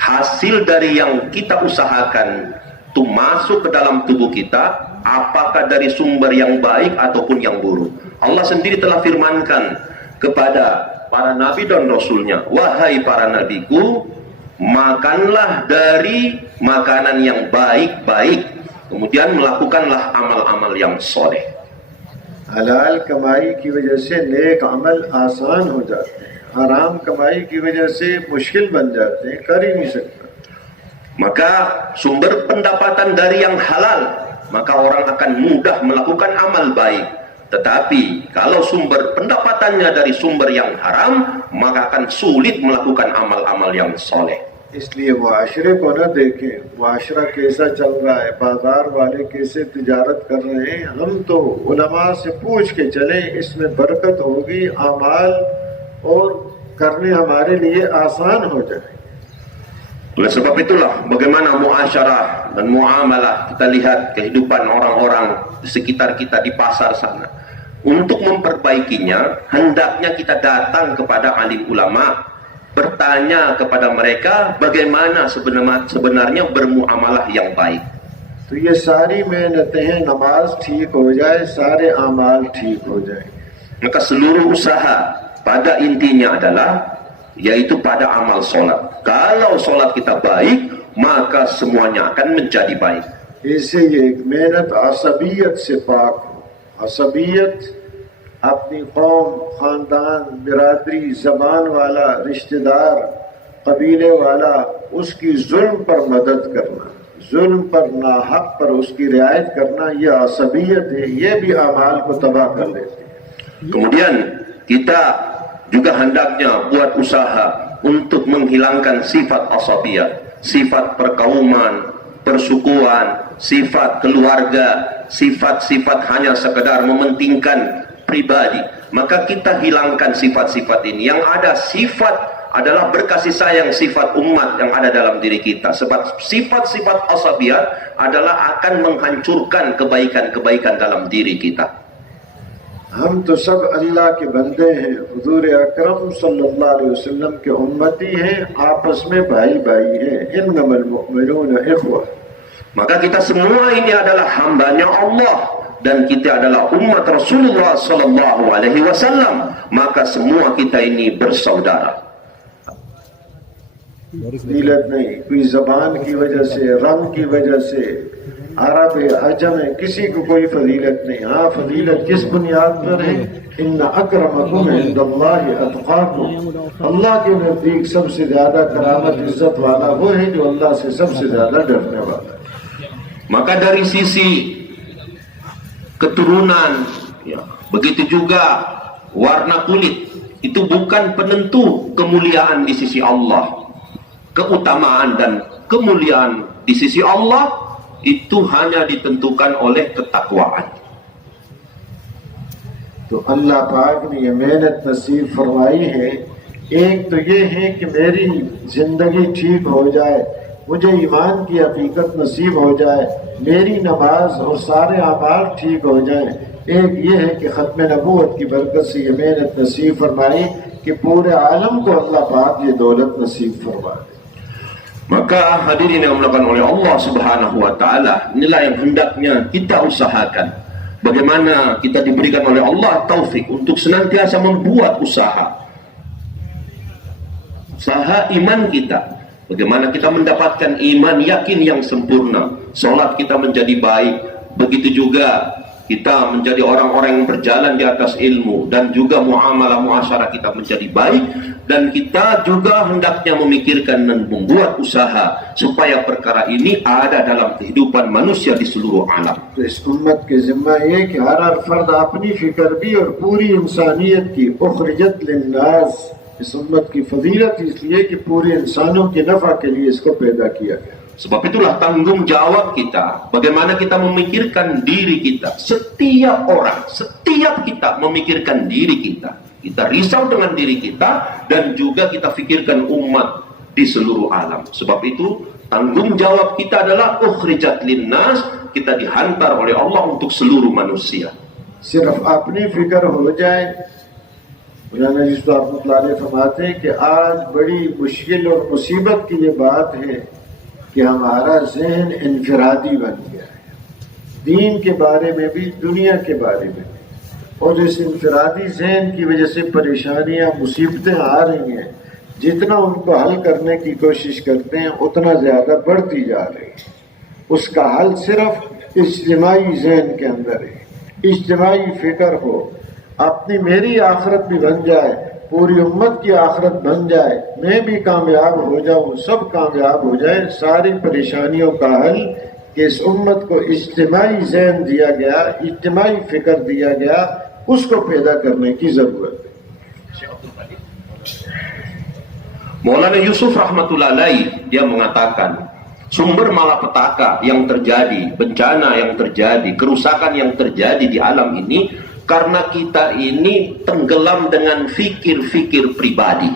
hasil dari yang kita usahakan itu masuk ke dalam tubuh kita, apakah dari sumber yang baik ataupun yang buruk. Allah sendiri telah firmankan kepada para nabi dan rasulnya, wahai para nabiku, makanlah dari makanan yang baik-baik, kemudian melakukanlah amal-amal yang soleh. हलाल कमाई की वजह से नेक अमल आसान हो जाते हैं, हराम कमाई की वजह से मुश्किल बन जाते हैं, कर ही नहीं सकता। maka sumber pendapatan dari yang halal, maka orang akan mudah melakukan amal baik. Tetapi kalau sumber pendapatannya dari sumber yang haram, maka akan sulit melakukan amal-amal yang soleh. इसलिए मुआशरे को न देखें, मुआशरा कैसा चल रहा है, बाजार वाले कैसे तिजारत कर रहे हैं, हम तो उलमा से पूछ के चलें, इसमें बरकत होगी, आमाल और करने हमारे लिए आसान हो जाए. Oleh sebab itulah bagaimana muasyarah dan muamalah, kita lihat kehidupan orang-orang di sekitar kita di pasar sana. Untuk memperbaikinya, hendaknya kita datang kepada alim ulama, bertanya kepada mereka bagaimana sebenarnya bermuamalah yang baik. तो ये सारी मेहनतें हैं, नमाज ठीक हो जाए, सारे आमाल ठीक हो जाए. Maka seluruh usaha pada intinya adalah yaitu pada amal solat. Kalau solat kita baik, maka semuanya akan menjadi baik. इससे ये एक मेहनत असबियत से पाक हो. असबियत अपनी कौम, खानदान, बिरादरी, जबान वाला, रिश्तेदार, कबीले वाला, उसकी जुल्म पर मदद करना, जुल्म पर, नाहक पर उसकी रियायत करना, यह असबियत है. ये भी अमाल को तबाह कर देती है. Kemudian kita juga hendaknya buat usaha untuk menghilangkan sifat asabiyah, sifat perkauman, persukuan, sifat keluarga, sifat-sifat hanya sekedar mementingkan pribadi. Maka kita hilangkan sifat-sifat ini. Yang ada sifat adalah berkasih sayang, sifat umat yang ada dalam diri kita. Sebab sifat-sifat asabiyah adalah akan menghancurkan kebaikan-kebaikan dalam diri kita. हम तो सब अल्लाह के बंदे हैं, हुजूर अकरम सल्लल्लाहु अलैहि वसल्लम के उम्मती हैं, आपस में भाई-भाई हैं. इन्नमल मुअमिनूना इख्वह. Maka kita semua ini adalah hambanya Allah dan kita adalah umat Rasulullah sallallahu alaihi wasallam. Maka semua kita ini bersaudara. फजीलत नहीं, कोई जबान की वजह से, रंग की वजह से, अरब है, अजम है, किसी को कोई फजीलत नहीं. हाँ, फजीलत किस बुनियाद पर है? इन्ना अकरमकुम इंदल्लाहि अतकाकुम. अल्लाह के नजदीक सबसे ज्यादा करामत, इज्जत वाला वो है जो अल्लाह से सबसे ज्यादा डरने वाला है. Maka dari sisi keturunan, ya, begitu juga warna kulit, itu bukan penentu kemuliaan di sisi Allah. Keutamaan dan kemuliaan di sisi Allah itu hanya ditentukan oleh ketakwaan. तो अल्लाह पाक ने ये मेहनत नसीब फरमाई है. एक तो ये है कि मेरी जिंदगी ठीक हो जाए, मुझे ईमान की हकीकत नसीब हो जाए, मेरी नमाज और सारे अमाल ठीक हो जाए. एक ये है कि खत्म नबूवत की बरकत से ये मेहनत नसीब फरमाई कि पूरे आलम को अल्लाह पाक ये दौलत नसीब फरमा दे. Maka hadirin yang dimuliakan oleh Allah Subhanahu wa taala, inilah yang hendaknya kita usahakan. Bagaimana kita diberikan oleh Allah taufik untuk senantiasa membuat usaha iman kita. Bagaimana kita mendapatkan iman yakin yang sempurna, salat kita menjadi baik, begitu juga kita menjadi orang-orang yang berjalan di atas ilmu, dan juga muamalah muasyarah kita menjadi baik, dan kita juga hendaknya memikirkan dan membuat usaha supaya perkara ini ada dalam kehidupan manusia di seluruh alam. तो इस उम्मत के जिम्मा ये कि हर फर्द अपनी फिक्र भी और पूरी इंसानियत की उखरिजत लिन्नास. इस उम्मत की फजीलत इसलिए कि पूरे इंसानों के नफा के लिए इसको पैदा किया गया. Sebab itulah tanggung jawab kita, bagaimana kita memikirkan diri kita. Setiap orang, setiap kita memikirkan diri kita. Kita risau dengan diri kita, dan juga kita fikirkan umat di seluruh alam. Sebab itu tanggung jawab kita adalah ukhrijat linnas, kita dihantar oleh Allah untuk seluruh manusia. सिर्फ अपनी फिक्र हो जाए. मौलाना जी रहमतुल्लाह अलैह फरमाते हैं कि आज बड़ी मुश्किल और मुसीबत की ये बात है कि हमारा जहन इनफरादी बन गया है, दीन के बारे में भी, दुनिया के बारे में भी. और इस इनफरादी जहन की वजह से परेशानियां, मुसीबतें आ रही हैं, जितना उनको हल करने की कोशिश करते हैं उतना ज़्यादा बढ़ती जा रही है. उसका हल सिर्फ इज्तिमाई जहन के अंदर है. इज्तिमाई फिक्र हो, अपनी मेरी आखिरत भी बन जाए, पूरी उम्मत की आखिरत बन जाए, मैं भी कामयाब हो जाऊं, सब कामयाब हो जाए, सारी परेशानियों का हल कि इस उम्मत को इज्तिमाई ज़हन दिया गया, इज्तिमाई फिक्र दिया गया, उसको पैदा करने की जरूरत है। Maulana Yusuf rahmatullah alaih dia mengatakan sumber malapetaka yang terjadi, bencana yang terjadi, kerusakan yang terjadi di alam ini karena kita ini tenggelam dengan fikir-fikir pribadi,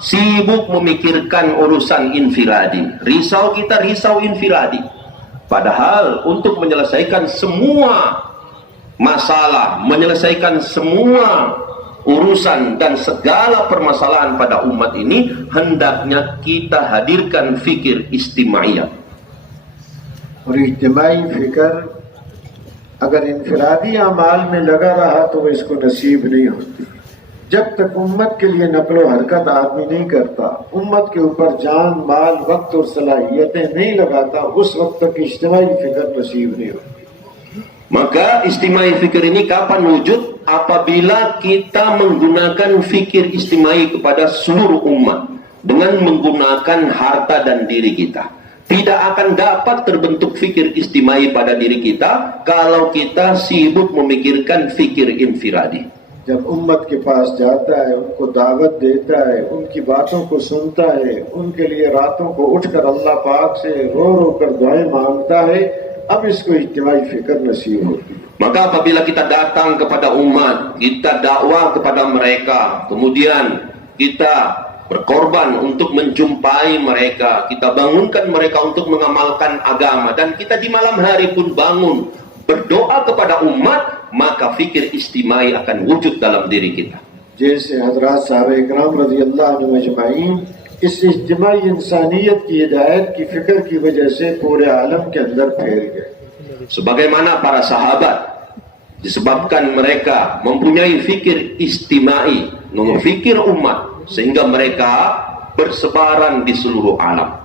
sibuk memikirkan urusan infiradi, risau infiradi. Padahal untuk menyelesaikan semua masalah, menyelesaikan semua urusan dan segala permasalahan pada umat ini, hendaknya kita hadirkan fikir istimaiyah. और इज्तिमाई फिक्र अगर इनफरादी अमाल में लगा रहा तो वो इसको नसीब नहीं होती। जब तक उम्मत के लिए नकलो हरकत आदमी नहीं करता, उम्मत के ऊपर जान, माल, वक्त और सलाहियतें नहीं लगाता, उस वक्त तक इज्तिमाई फिक्र नसीब नहीं होती। Maka istimai fikir ini kapan wujud? Apabila kita menggunakan fikir istimai kepada seluruh umat dengan menggunakan harta dan diri kita. Tidak akan dapat terbentuk fikir istimai pada diri kita kalau kita sibuk memikirkan fikir infiradi. जब उम्मत के पास जाता है, उनको दावत देता है, उनकी बातों को सुनता है, उनके लिए रातों को उठकर अल्लाह पाक से रो रो कर दुआएं मांगता है, अब इसको इज्तिमाई फिक्र नसीब होती है। Maka apabila kita datang kepada umat, kita dakwah kepada mereka, kemudian kita berkorban untuk menjumpai mereka, kita bangunkan mereka untuk mengamalkan agama, dan kita di malam hari pun bangun berdoa kepada umat, maka fikir istimai akan wujud dalam diri kita. जैसे हजरत साहब इकराम रज़ी अल्लाह अन्हुम अजमाइन इस इज्तिमाई इंसानियत की हिदायत की फिक्र की वजह से पूरे आलम के अंदर फैल गए। Sebagaimana para sahabat, disebabkan mereka mempunyai fikir istimai, fikir umat, sehingga mereka bersebaran di seluruh alam.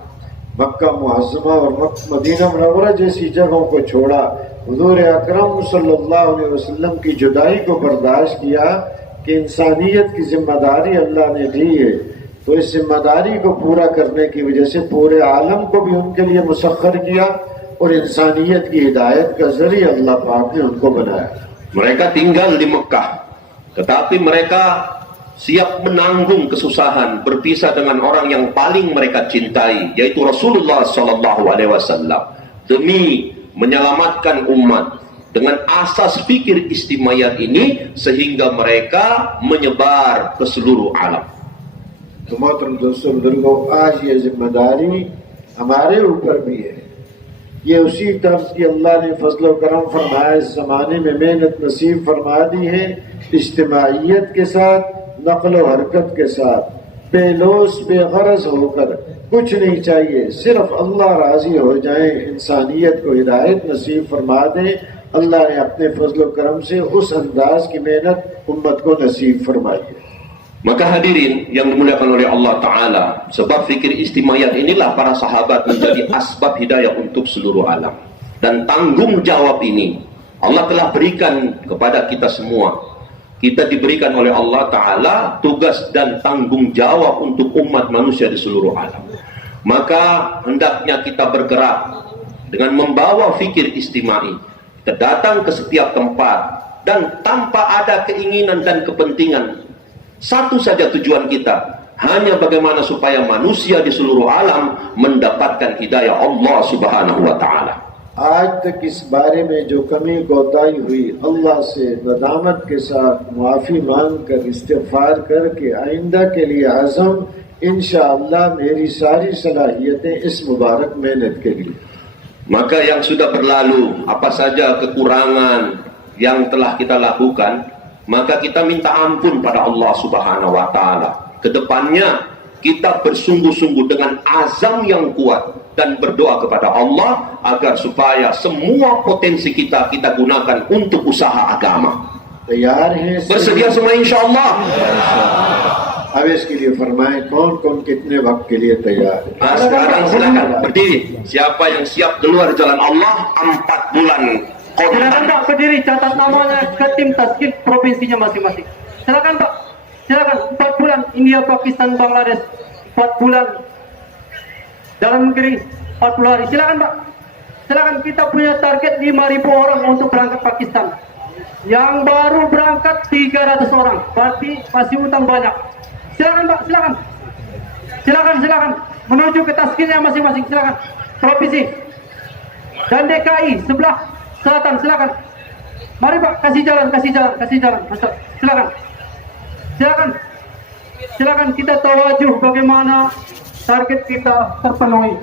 मक्का मुअज़्ज़मा और मदीना मुनव्वरा जैसी जगहों को छोड़ा, हुज़ूर अकरम सल्लल्लाहु अलैहि वसल्लम की जुदाई को बर्दाश्त किया कि इंसानियत की जिम्मेदारी अल्लाह ने दी है, तो इस जिम्मेदारी को पूरा करने की वजह से पूरे आलम को भी उनके लिए मुसख्खर किया और इंसानियत की हिदायत का जरिया अल्लाह पाक ने उनको बनाया। Mereka tinggal di Mekah, tetapi mereka siap menanggung kesusahan berpisah dengan orang yang paling mereka cintai, yaitu Rasulullah Sallallahu Alaihi Wasallam, demi menyelamatkan umat. Dengan asas fikir istimayat ini, sehingga mereka menyebar ke seluruh alam. तो मोहतरम दोस्तों बुजुर्गों, आज ये जिम्मेदारी हमारे ऊपर भी है। ये उसी तरह की अल्लाह ने फजल करम फरमाया, इस जमाने में मेहनत नसीब फरमा दी है, इज्तिमाइयत के साथ, नक़्ल व हरकत के साथ, बेलोस बेगरज होकर कुछ नहीं चाहिए, सिर्फ अल्लाह राजी हो जाए, इंसानियत को हिदायत नसीब फरमा दे। अल्लाह ने अपने फजल करम से उस अंदाज की मेहनत उम्मत को नसीब फरमाई है। Maka hadirin yang dimuliakan oleh Allah Ta'ala, sebab fikir istimayat inilah para sahabat menjadi asbab hidayah untuk seluruh alam. Dan tanggung jawab ini Allah telah berikan kepada kita semua. Kita diberikan oleh Allah Ta'ala tugas dan tanggung jawab untuk umat manusia di seluruh alam. Maka hendaknya kita bergerak dengan membawa fikir istimai. Kita datang ke setiap tempat dan tanpa ada keinginan dan kepentingan, satu saja tujuan kita, hanya bagaimana supaya manusia di seluruh alam mendapatkan hidayah Allah Subhanahu wa Ta'ala. आज तक इस बारे में जो कमी कोताही हुई, अल्लाह से नदामत के साथ माफ़ी मांग कर इस्तिग़फ़ार करके आइंदा के लिए आज़म, इंशाअल्लाह मेरी सारी सलाहियतें इस मुबारक मेहनत के लिए। Maka yang sudah berlalu, apa saja kekurangan yang telah kita lakukan, maka kita minta ampun pada Allah Subhanahu wa Ta'ala. Kedepannya kita bersungguh-sungguh dengan azam yang kuat dan berdoa kepada Allah agar supaya semua potensi kita gunakan untuk usaha agama. Bersedia semua insyaallah? अब इसके लिए फरमाएं कौन कौन कितने वक्त के लिए तैयार है। Sekarang silakan berdiri. Siapa yang siap keluar jalan Allah 4 bulan. Silakan Pak berdiri, catat namanya ke tim taskil provinsinya masing-masing. Silakan Pak, silakan 4 bulan, India, Pakistan, Bangladesh 4 bulan, dalam negeri 40 hari. Silakan Pak, silakan. Kita punya target 5.000 orang untuk berangkat Pakistan. Yang baru berangkat 300 orang, berarti masih utang banyak. Silakan Pak, silakan. Silakan menuju ke taskinnya masing-masing. Silakan. Provinsi dan DKI sebelah selatan, silakan. Mari Pak, kasih jalan. Masuk. Silakan kita tawajuh bagaimana target kita terpenuhi.